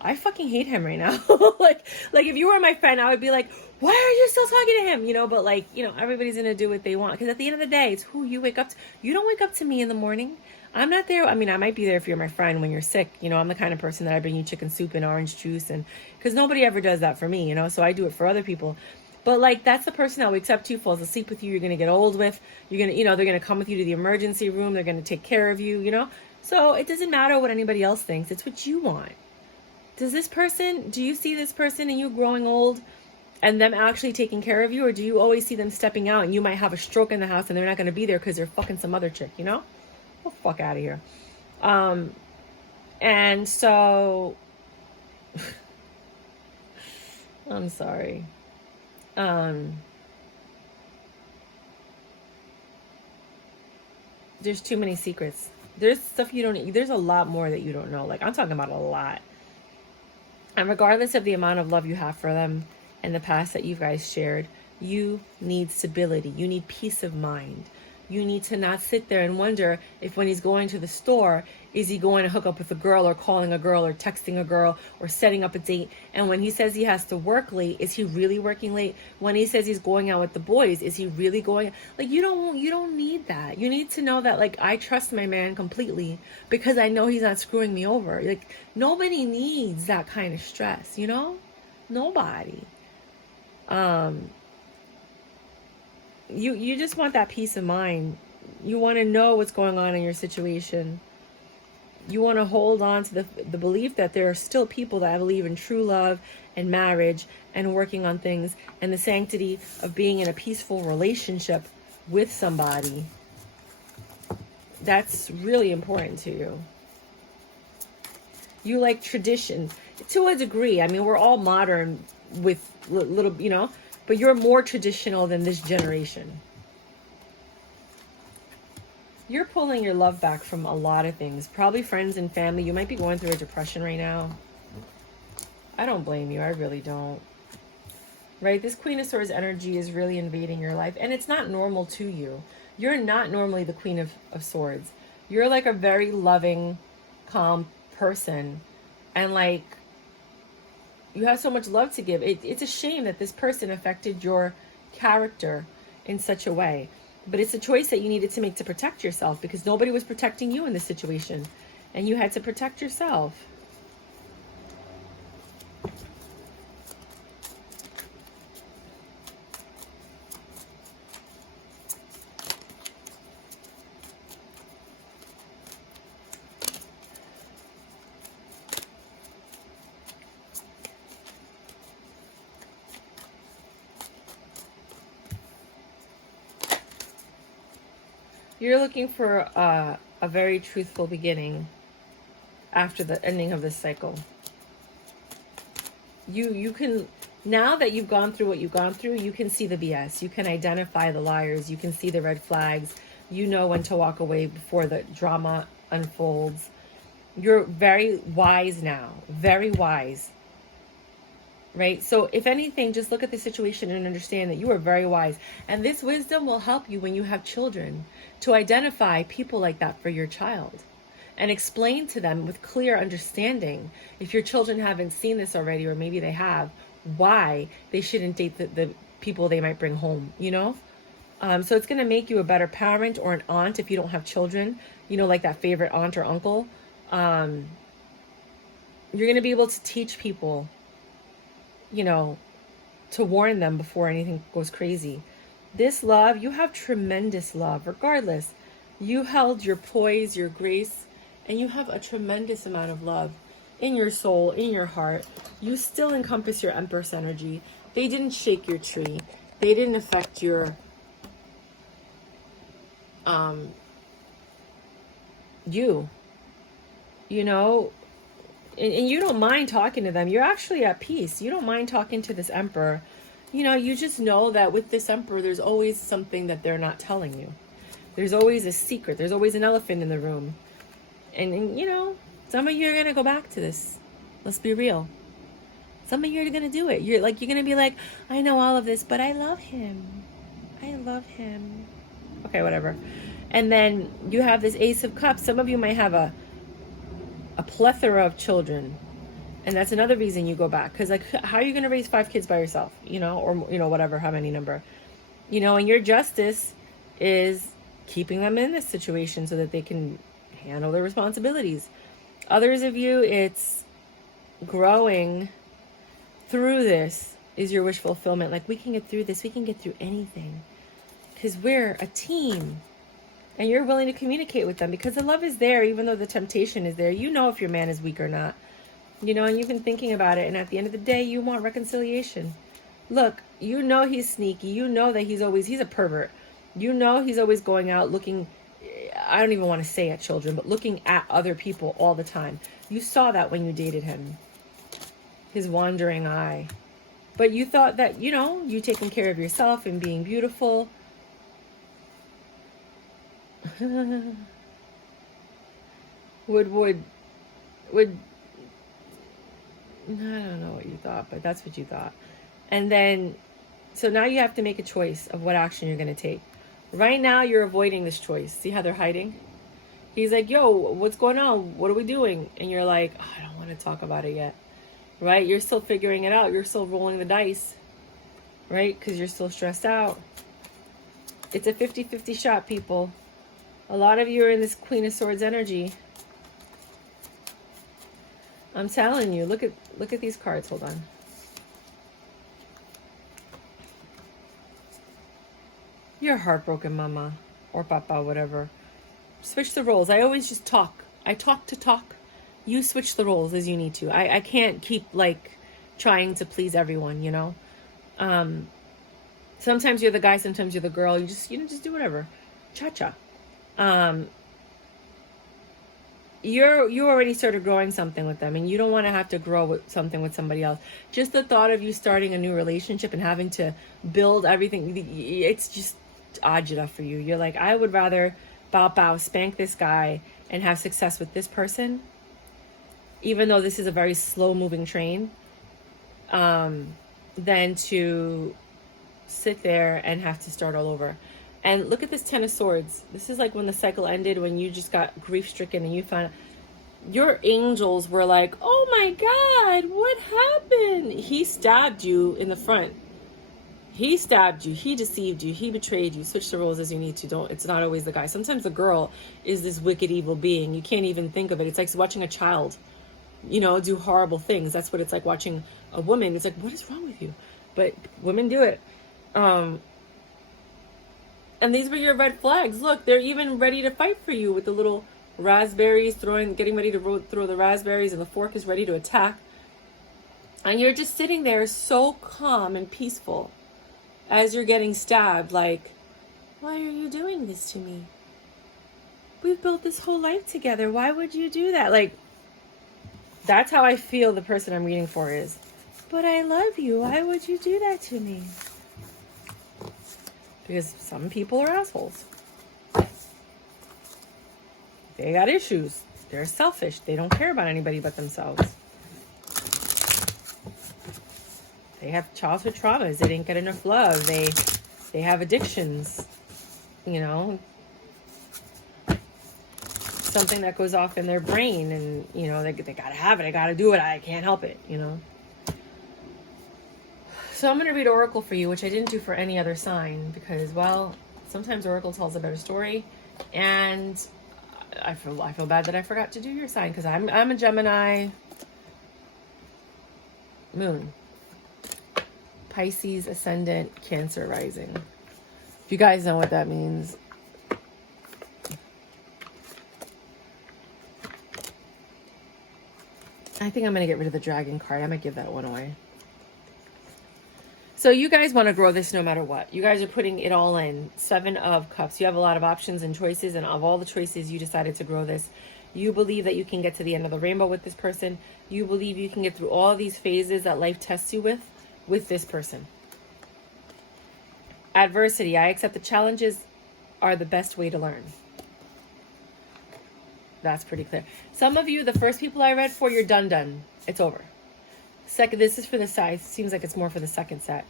I fucking hate him right now. like if you were my friend, I would be like, why are you still talking to him? You know, but like, you know, everybody's going to do what they want. Because at the end of the day, it's who you wake up to. You don't wake up to me in the morning. I'm not there. I mean, I might be there if you're my friend when you're sick. You know, I'm the kind of person that I bring you chicken soup and orange juice. And because nobody ever does that for me, you know, so I do it for other people. But like, that's the person that wakes up to you, falls asleep with you. You're going to get old with. You're going to, you know, they're going to come with you to the emergency room. They're going to take care of you, you know. So it doesn't matter what anybody else thinks. It's what you want. Do you see this person and you growing old and them actually taking care of you? Or do you always see them stepping out and you might have a stroke in the house and they're not going to be there because they're fucking some other chick, you know? Get the fuck out of here. And so, I'm sorry. There's too many secrets. There's stuff there's a lot more that you don't know. Like, I'm talking about a lot. And regardless of the amount of love you have for them in the past that you guys shared, you need stability. You need peace of mind. You need to not sit there and wonder if when he's going to the store, is he going to hook up with a girl or calling a girl or texting a girl or setting up a date? And when he says he has to work late, is he really working late? When he says he's going out with the boys, is he really going? Like, you don't need that. You need to know that, like, I trust my man completely because I know he's not screwing me over. Like, nobody needs that kind of stress, you know? Nobody. You just want that peace of mind. You want to know what's going on in your situation. You want to hold on to the belief that there are still people that believe in true love and marriage and working on things and the sanctity of being in a peaceful relationship with somebody. That's really important to you. You like tradition to a degree. I mean, we're all modern with little, you know, but you're more traditional than this generation. You're pulling your love back from a lot of things. Probably friends and family. You might be going through a depression right now. I don't blame you. I really don't. Right? This Queen of Swords energy is really invading your life. And it's not normal to you. You're not normally the Queen of Swords. You're like a very loving, calm person. And like, you have so much love to give. It's a shame that this person affected your character in such a way. But it's a choice that you needed to make to protect yourself because nobody was protecting you in this situation. And you had to protect yourself. You're looking for a very truthful beginning after the ending of this cycle. You can, now that you've gone through what you've gone through, you can see the BS. You can identify the liars. You can see the red flags. You know when to walk away before the drama unfolds. You're very wise now. Very wise. Right? So if anything, just look at the situation and understand that you are very wise. And this wisdom will help you when you have children to identify people like that for your child and explain to them with clear understanding, if your children haven't seen this already, or maybe they have, why they shouldn't date the people they might bring home, you know? So it's going to make you a better parent or an aunt if you don't have children, you know, like that favorite aunt or uncle. You're going to be able to teach people, you know, to warn them before anything goes crazy. This love, you have tremendous love. Regardless, you held your poise, your grace, and you have a tremendous amount of love in your soul, in your heart. You still encompass your Empress energy. They didn't shake your tree. They didn't affect your, you know, and you don't mind talking to them. You're actually at peace. You don't mind talking to this Emperor. You know, you just know that with this Emperor, there's always something that they're not telling you. There's always a secret. There's always an elephant in the room. And you know, some of you are going to go back to this. Let's be real. Some of you are going to do it. You're going to be like, I know all of this, but I love him. I love him. Okay, whatever. And then you have this Ace of Cups. Some of you might have a plethora of children, and that's another reason you go back, because like, how are you going to raise 5 kids by yourself, you know, or you know, whatever, how many number, you know? And your justice is keeping them in this situation so that they can handle their responsibilities. Others of you, it's growing through this is your wish fulfillment. Like, we can get through this, we can get through anything because we're a team. And you're willing to communicate with them because the love is there, even though the temptation is there. You know if your man is weak or not. You know, and you've been thinking about it. And at the end of the day, you want reconciliation. Look, you know he's sneaky. You know that he's a pervert. You know he's always going out looking, I don't even want to say at children, but looking at other people all the time. You saw that when you dated him. His wandering eye. But you thought that, you know, you taking care of yourself and being beautiful. would I don't know what you thought, but that's what you thought. And then, so now you have to make a choice of what action you're going to take. Right now, you're avoiding this choice. See how they're hiding? He's like, yo, what's going on? What are we doing? And you're like, oh, I don't want to talk about it yet. Right? You're still figuring it out. You're still rolling the dice. Right? Because you're still stressed out. It's a 50-50 shot, people. A lot of you are in this Queen of Swords energy. I'm telling you. Look at these cards. Hold on. You're heartbroken, mama. Or papa, whatever. Switch the roles. I always just talk. I talk to talk. You switch the roles as you need to. I can't keep, like, trying to please everyone, you know? Sometimes you're the guy, sometimes you're the girl. You just do whatever. Cha-cha. You already started growing something with them, and you don't want to have to grow something with somebody else. Just the thought of you starting a new relationship and having to build everything, it's just agita for you. You're like, I would rather bow, spank this guy and have success with this person, even though this is a very slow-moving train, than to sit there and have to start all over. And look at this Ten of Swords. This is like when the cycle ended, when you just got grief-stricken and you found your angels were like, oh my God, what happened? He stabbed you in the front. He stabbed you. He deceived you. He betrayed you. Switch the roles as you need to. It's not always the guy. Sometimes the girl is this wicked, evil being. You can't even think of it. It's like watching a child, do horrible things. That's what it's like watching a woman. It's like, what is wrong with you? But women do it. And these were your red flags. Look, they're even ready to fight for you with the little raspberries, getting ready to throw the raspberries, and the fork is ready to attack. And you're just sitting there so calm and peaceful as you're getting stabbed, like, why are you doing this to me? We've built this whole life together. Why would you do that? Like, that's how I feel the person I'm reading for is. But I love you. Why would you do that to me? Because some people are assholes. They got issues. They're selfish. They don't care about anybody but themselves. They have childhood traumas. They didn't get enough love. They have addictions. Something that goes off in their brain, and they gotta have it. I gotta do it. I can't help it. So I'm going to read Oracle for you, which I didn't do for any other sign because, well, sometimes Oracle tells a better story, and I feel bad that I forgot to do your sign because I'm a Gemini moon, Pisces ascendant, Cancer rising. If you guys know what that means. I think I'm going to get rid of the dragon card. I might give that one away. So you guys want to grow this no matter what. You guys are putting it all in. 7 of Cups. You have a lot of options and choices, and of all the choices, you decided to grow this. You believe that you can get to the end of the rainbow with this person. You believe you can get through all these phases that life tests you with this person. Adversity. I accept the challenges are the best way to learn. That's pretty clear. Some of you, the first people I read for, you're done. It's over. Second, this is for the side. Seems like it's more for the second set.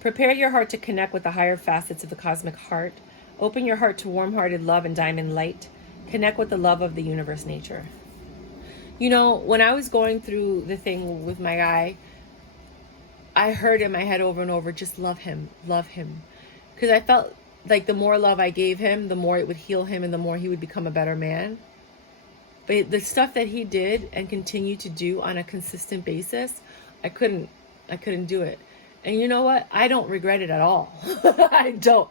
Prepare your heart to connect with the higher facets of the cosmic heart. Open your heart to warm-hearted love and diamond light. Connect with the love of the universe nature. When I was going through the thing with my guy, I heard in my head over and over, just love him, love him. Because I felt like the more love I gave him, the more it would heal him and the more he would become a better man. But the stuff that he did and continued to do on a consistent basis, I couldn't do it. And you know what? I don't regret it at all. I don't.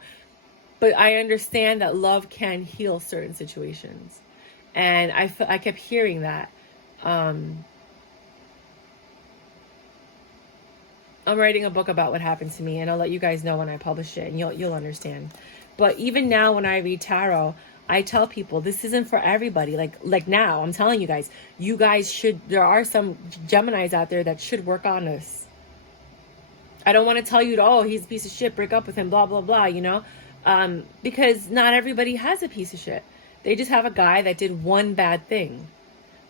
But I understand that love can heal certain situations. And I kept hearing that. I'm writing a book about what happened to me, and I'll let you guys know when I publish it, and you'll understand. But even now when I read tarot, I tell people this isn't for everybody. Like now, I'm telling you guys there are some Geminis out there that should work on this. I don't want to tell you, oh, he's a piece of shit, break up with him, blah, blah, blah, because not everybody has a piece of shit. They just have a guy that did one bad thing.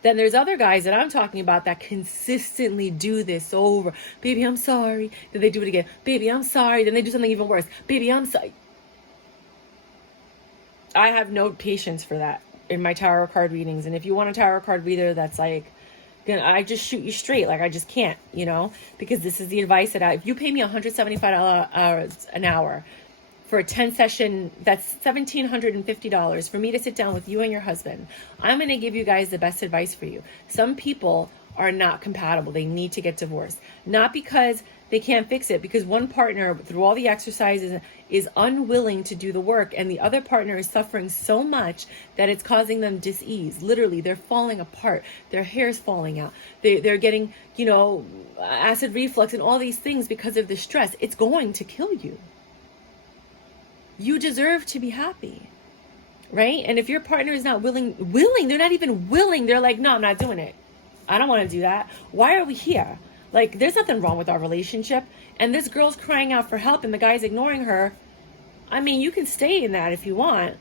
Then there's other guys that I'm talking about that consistently do this over. Baby, I'm sorry. Then they do it again. Baby, I'm sorry. Then they do something even worse. Baby, I'm sorry. I have no patience for that in my tarot card readings. And if you want a tarot card reader that's like, I just shoot you straight. Like, I just can't, you know, because this is the advice that if you pay me $175 an hour for a 10 session, that's $1,750 for me to sit down with you and your husband. I'm going to give you guys the best advice for you. Some people are not compatible. They need to get divorced. Not because they can't fix it, because one partner, through all the exercises, is unwilling to do the work, and the other partner is suffering so much that it's causing them dis-ease. Literally, they're falling apart. Their hair's falling out. They're getting, you know, acid reflux and all these things because of the stress. It's going to kill you. You deserve to be happy, right? And if your partner is not willing, they're not even willing. They're like, no, I'm not doing it. I don't want to do that. Why are we here? Like, there's nothing wrong with our relationship. And this girl's crying out for help and the guy's ignoring her. I mean, you can stay in that if you want.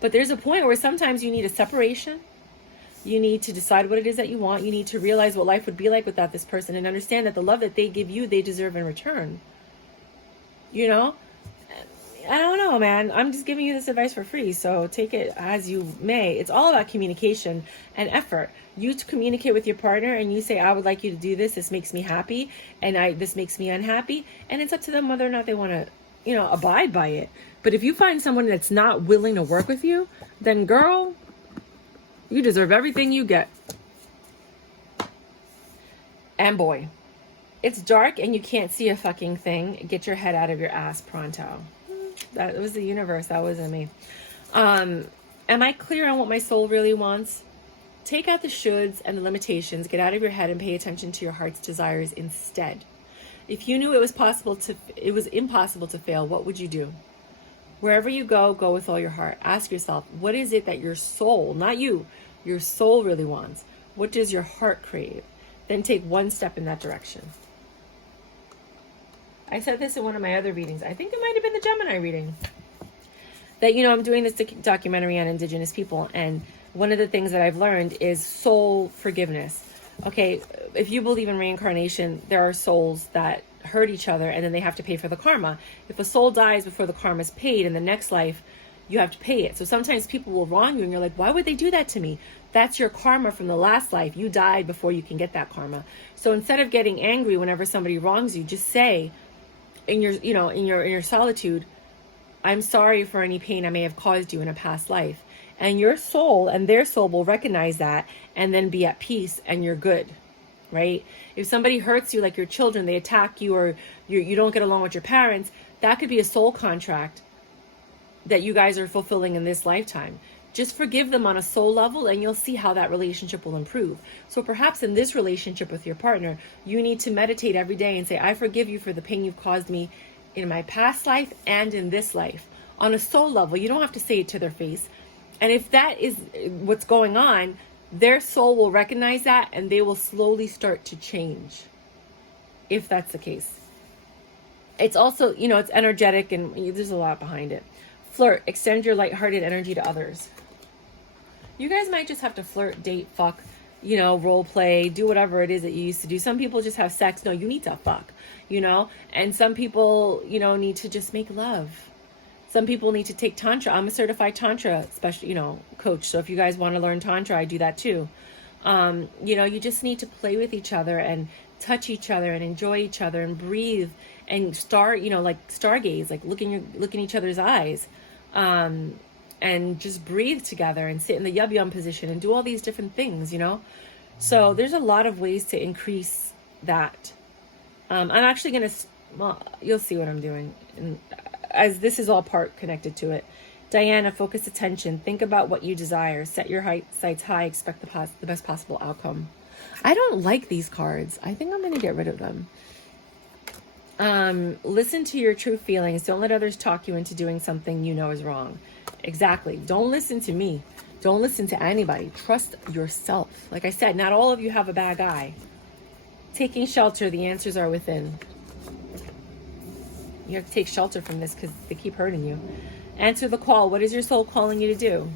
But there's a point where sometimes you need a separation. You need to decide what it is that you want. You need to realize what life would be like without this person and understand that the love that they give you, they deserve in return. You know? I don't know, man. I'm just giving you this advice for free, so take it as you may. It's all about communication and effort. You to communicate with your partner and you say, I would like you to do this. This makes me happy, and this makes me unhappy. And it's up to them whether or not they want to, you know, abide by it. But if you find someone that's not willing to work with you, then girl, you deserve everything you get. And boy, it's dark and you can't see a fucking thing. Get your head out of your ass pronto. That was the universe. That wasn't me. Am I clear on what my soul really wants? Take out the shoulds and the limitations. Get out of your head and pay attention to your heart's desires instead. If you knew it was impossible to fail, what would you do? Wherever you go, go with all your heart. Ask yourself, what is it that your soul, not you, your soul really wants? What does your heart crave? Then take one step in that direction. I said this in one of my other readings. I think it might have been the Gemini reading. That, you know, I'm doing this documentary on Indigenous people. And one of the things that I've learned is soul forgiveness. Okay, if you believe in reincarnation, there are souls that hurt each other and then they have to pay for the karma. If a soul dies before the karma is paid, in the next life, you have to pay it. So sometimes people will wrong you and you're like, why would they do that to me? That's your karma from the last life. You died before you can get that karma. So instead of getting angry whenever somebody wrongs you, just say, in your solitude, I'm sorry for any pain I may have caused you in a past life. And your soul and their soul will recognize that and then be at peace and you're good, right? If somebody hurts you, like your children, they attack you, or you don't get along with your parents, that could be a soul contract that you guys are fulfilling in this lifetime. Just forgive them on a soul level and you'll see how that relationship will improve. So perhaps in this relationship with your partner, you need to meditate every day and say, I forgive you for the pain you've caused me in my past life and in this life. On a soul level, you don't have to say it to their face. And if that is what's going on, their soul will recognize that and they will slowly start to change. If that's the case. It's also, you know, it's energetic and there's a lot behind it. Flirt, extend your lighthearted energy to others. You guys might just have to flirt, date, fuck, you know, role play, do whatever it is that you used to do. Some people just have sex. No, you need to fuck, you know, and some people, you know, need to just make love. Some people need to take Tantra. I'm a certified Tantra coach. So if you guys want to learn Tantra, I do that too. You know, you just need to play with each other and touch each other and enjoy each other and breathe and stargaze, like look in each other's eyes. And just breathe together and sit in the yum-yum position and do all these different things, you know? So there's a lot of ways to increase that. I'm actually going to, you'll see what I'm doing. And as this is all part connected to it. Diana, focus attention. Think about what you desire. Set your sights high. Expect the best possible outcome. I don't like these cards. I think I'm going to get rid of them. Listen to your true feelings. Don't let others talk you into doing something you know is wrong. Exactly. Don't listen to me. Don't listen to anybody. Trust yourself. Like I said, not all of you have a bad guy. Taking shelter. The answers are within. You have to take shelter from this because they keep hurting you. Answer the call. What is your soul calling you to do?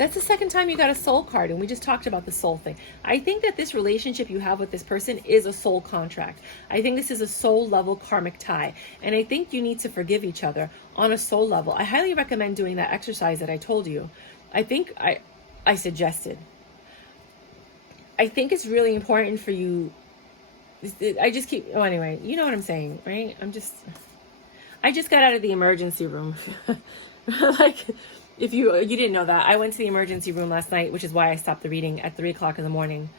That's the second time you got a soul card, and we just talked about the soul thing. I think that this relationship you have with this person is a soul contract. I think this is a soul level karmic tie, and I think you need to forgive each other on a soul level. I highly recommend doing that exercise that I told you. I think I suggested. I think it's really important for you. I just keep, oh, anyway, you know what I'm saying, right? I just got out of the emergency room. Like, if you didn't know that, I went to the emergency room last night, which is why I stopped the reading at 3 o'clock in the morning.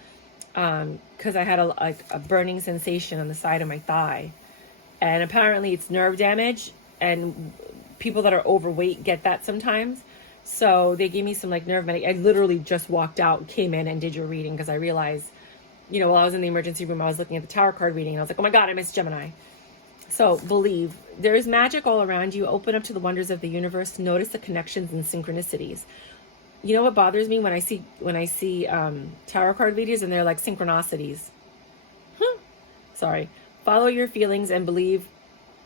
Because I had a burning sensation on the side of my thigh. And apparently it's nerve damage, and people that are overweight get that sometimes. So they gave me some like nerve medication. I literally just walked out, came in and did your reading because I realized, while I was in the emergency room, I was looking at the tarot card reading and I was like, oh my God, I missed Gemini. So believe there is magic all around you. Open up to the wonders of the universe. Notice the connections and synchronicities. You know what bothers me when I see tarot card videos and they're like synchronicities. Sorry. Follow your feelings and believe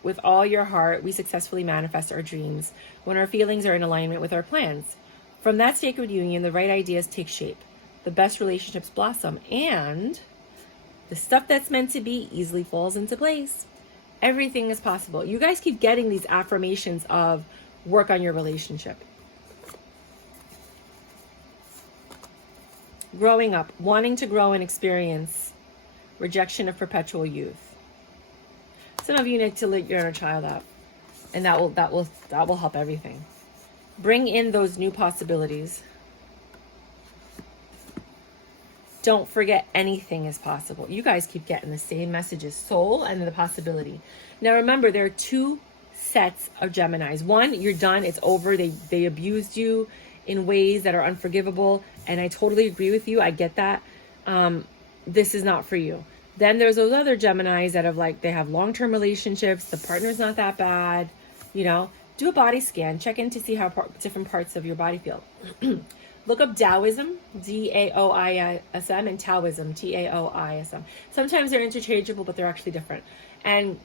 with all your heart. We successfully manifest our dreams when our feelings are in alignment with our plans. From that sacred union, the right ideas take shape. The best relationships blossom, and the stuff that's meant to be easily falls into place. Everything is possible. You guys keep getting these affirmations of work on your relationship. Growing up, wanting to grow and experience rejection of perpetual youth. Some of you need to let your inner child out, and that will help everything. Bring in those new possibilities. Don't forget, anything is possible. You guys keep getting the same messages, soul and the possibility. Now remember, there are 2 sets of Geminis. One, you're done, it's over. They abused you in ways that are unforgivable, and I totally agree with you. I get that. This is not for you. Then there's those other Geminis that they have long-term relationships. The partner's not that bad. Do a body scan. Check in to see how different parts of your body feel. Look up Taoism, Daoism, and Taoism, Taoism. Sometimes they're interchangeable, but they're actually different. And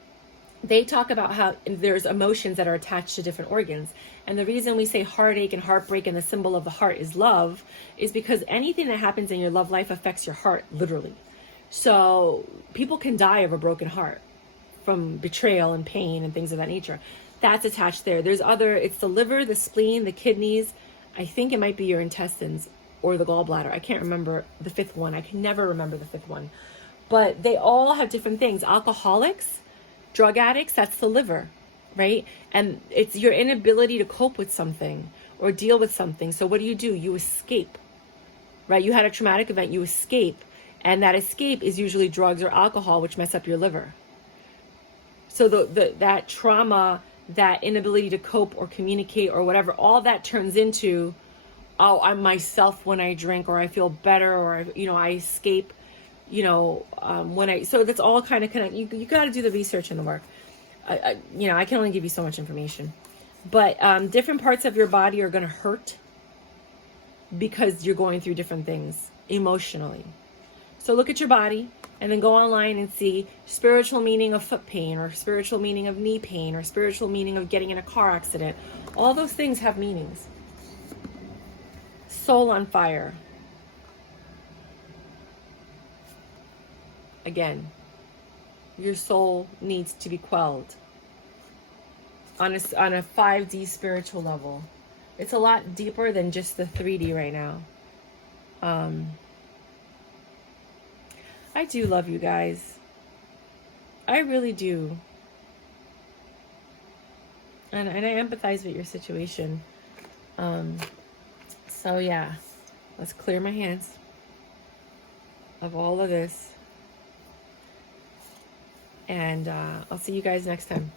they talk about how there's emotions that are attached to different organs. And the reason we say heartache and heartbreak and the symbol of the heart is love is because anything that happens in your love life affects your heart, literally. So people can die of a broken heart from betrayal and pain and things of that nature. That's attached there. It's the liver, the spleen, the kidneys. I think it might be your intestines or the gallbladder. I can't remember the 5th one. I can never remember the 5th one. But they all have different things. Alcoholics, drug addicts, that's the liver, right? And it's your inability to cope with something or deal with something. So what do? You escape, right? You had a traumatic event, you escape. And that escape is usually drugs or alcohol, which mess up your liver. So that trauma, that inability to cope or communicate or whatever, all that turns into, I'm myself when I drink, or I feel better, or I escape, so that's all kind of connected. You got to do the research and the work. I can only give you so much information, but different parts of your body are going to hurt because you're going through different things emotionally. So look at your body and then go online and see spiritual meaning of foot pain, or spiritual meaning of knee pain, or spiritual meaning of getting in a car accident. All those things have meanings. Soul on fire. Again, your soul needs to be quelled on a 5D spiritual level. It's a lot deeper than just the 3D right now. I do love you guys. I really do. And I empathize with your situation. So yeah, let's clear my hands of all of this. And I'll see you guys next time.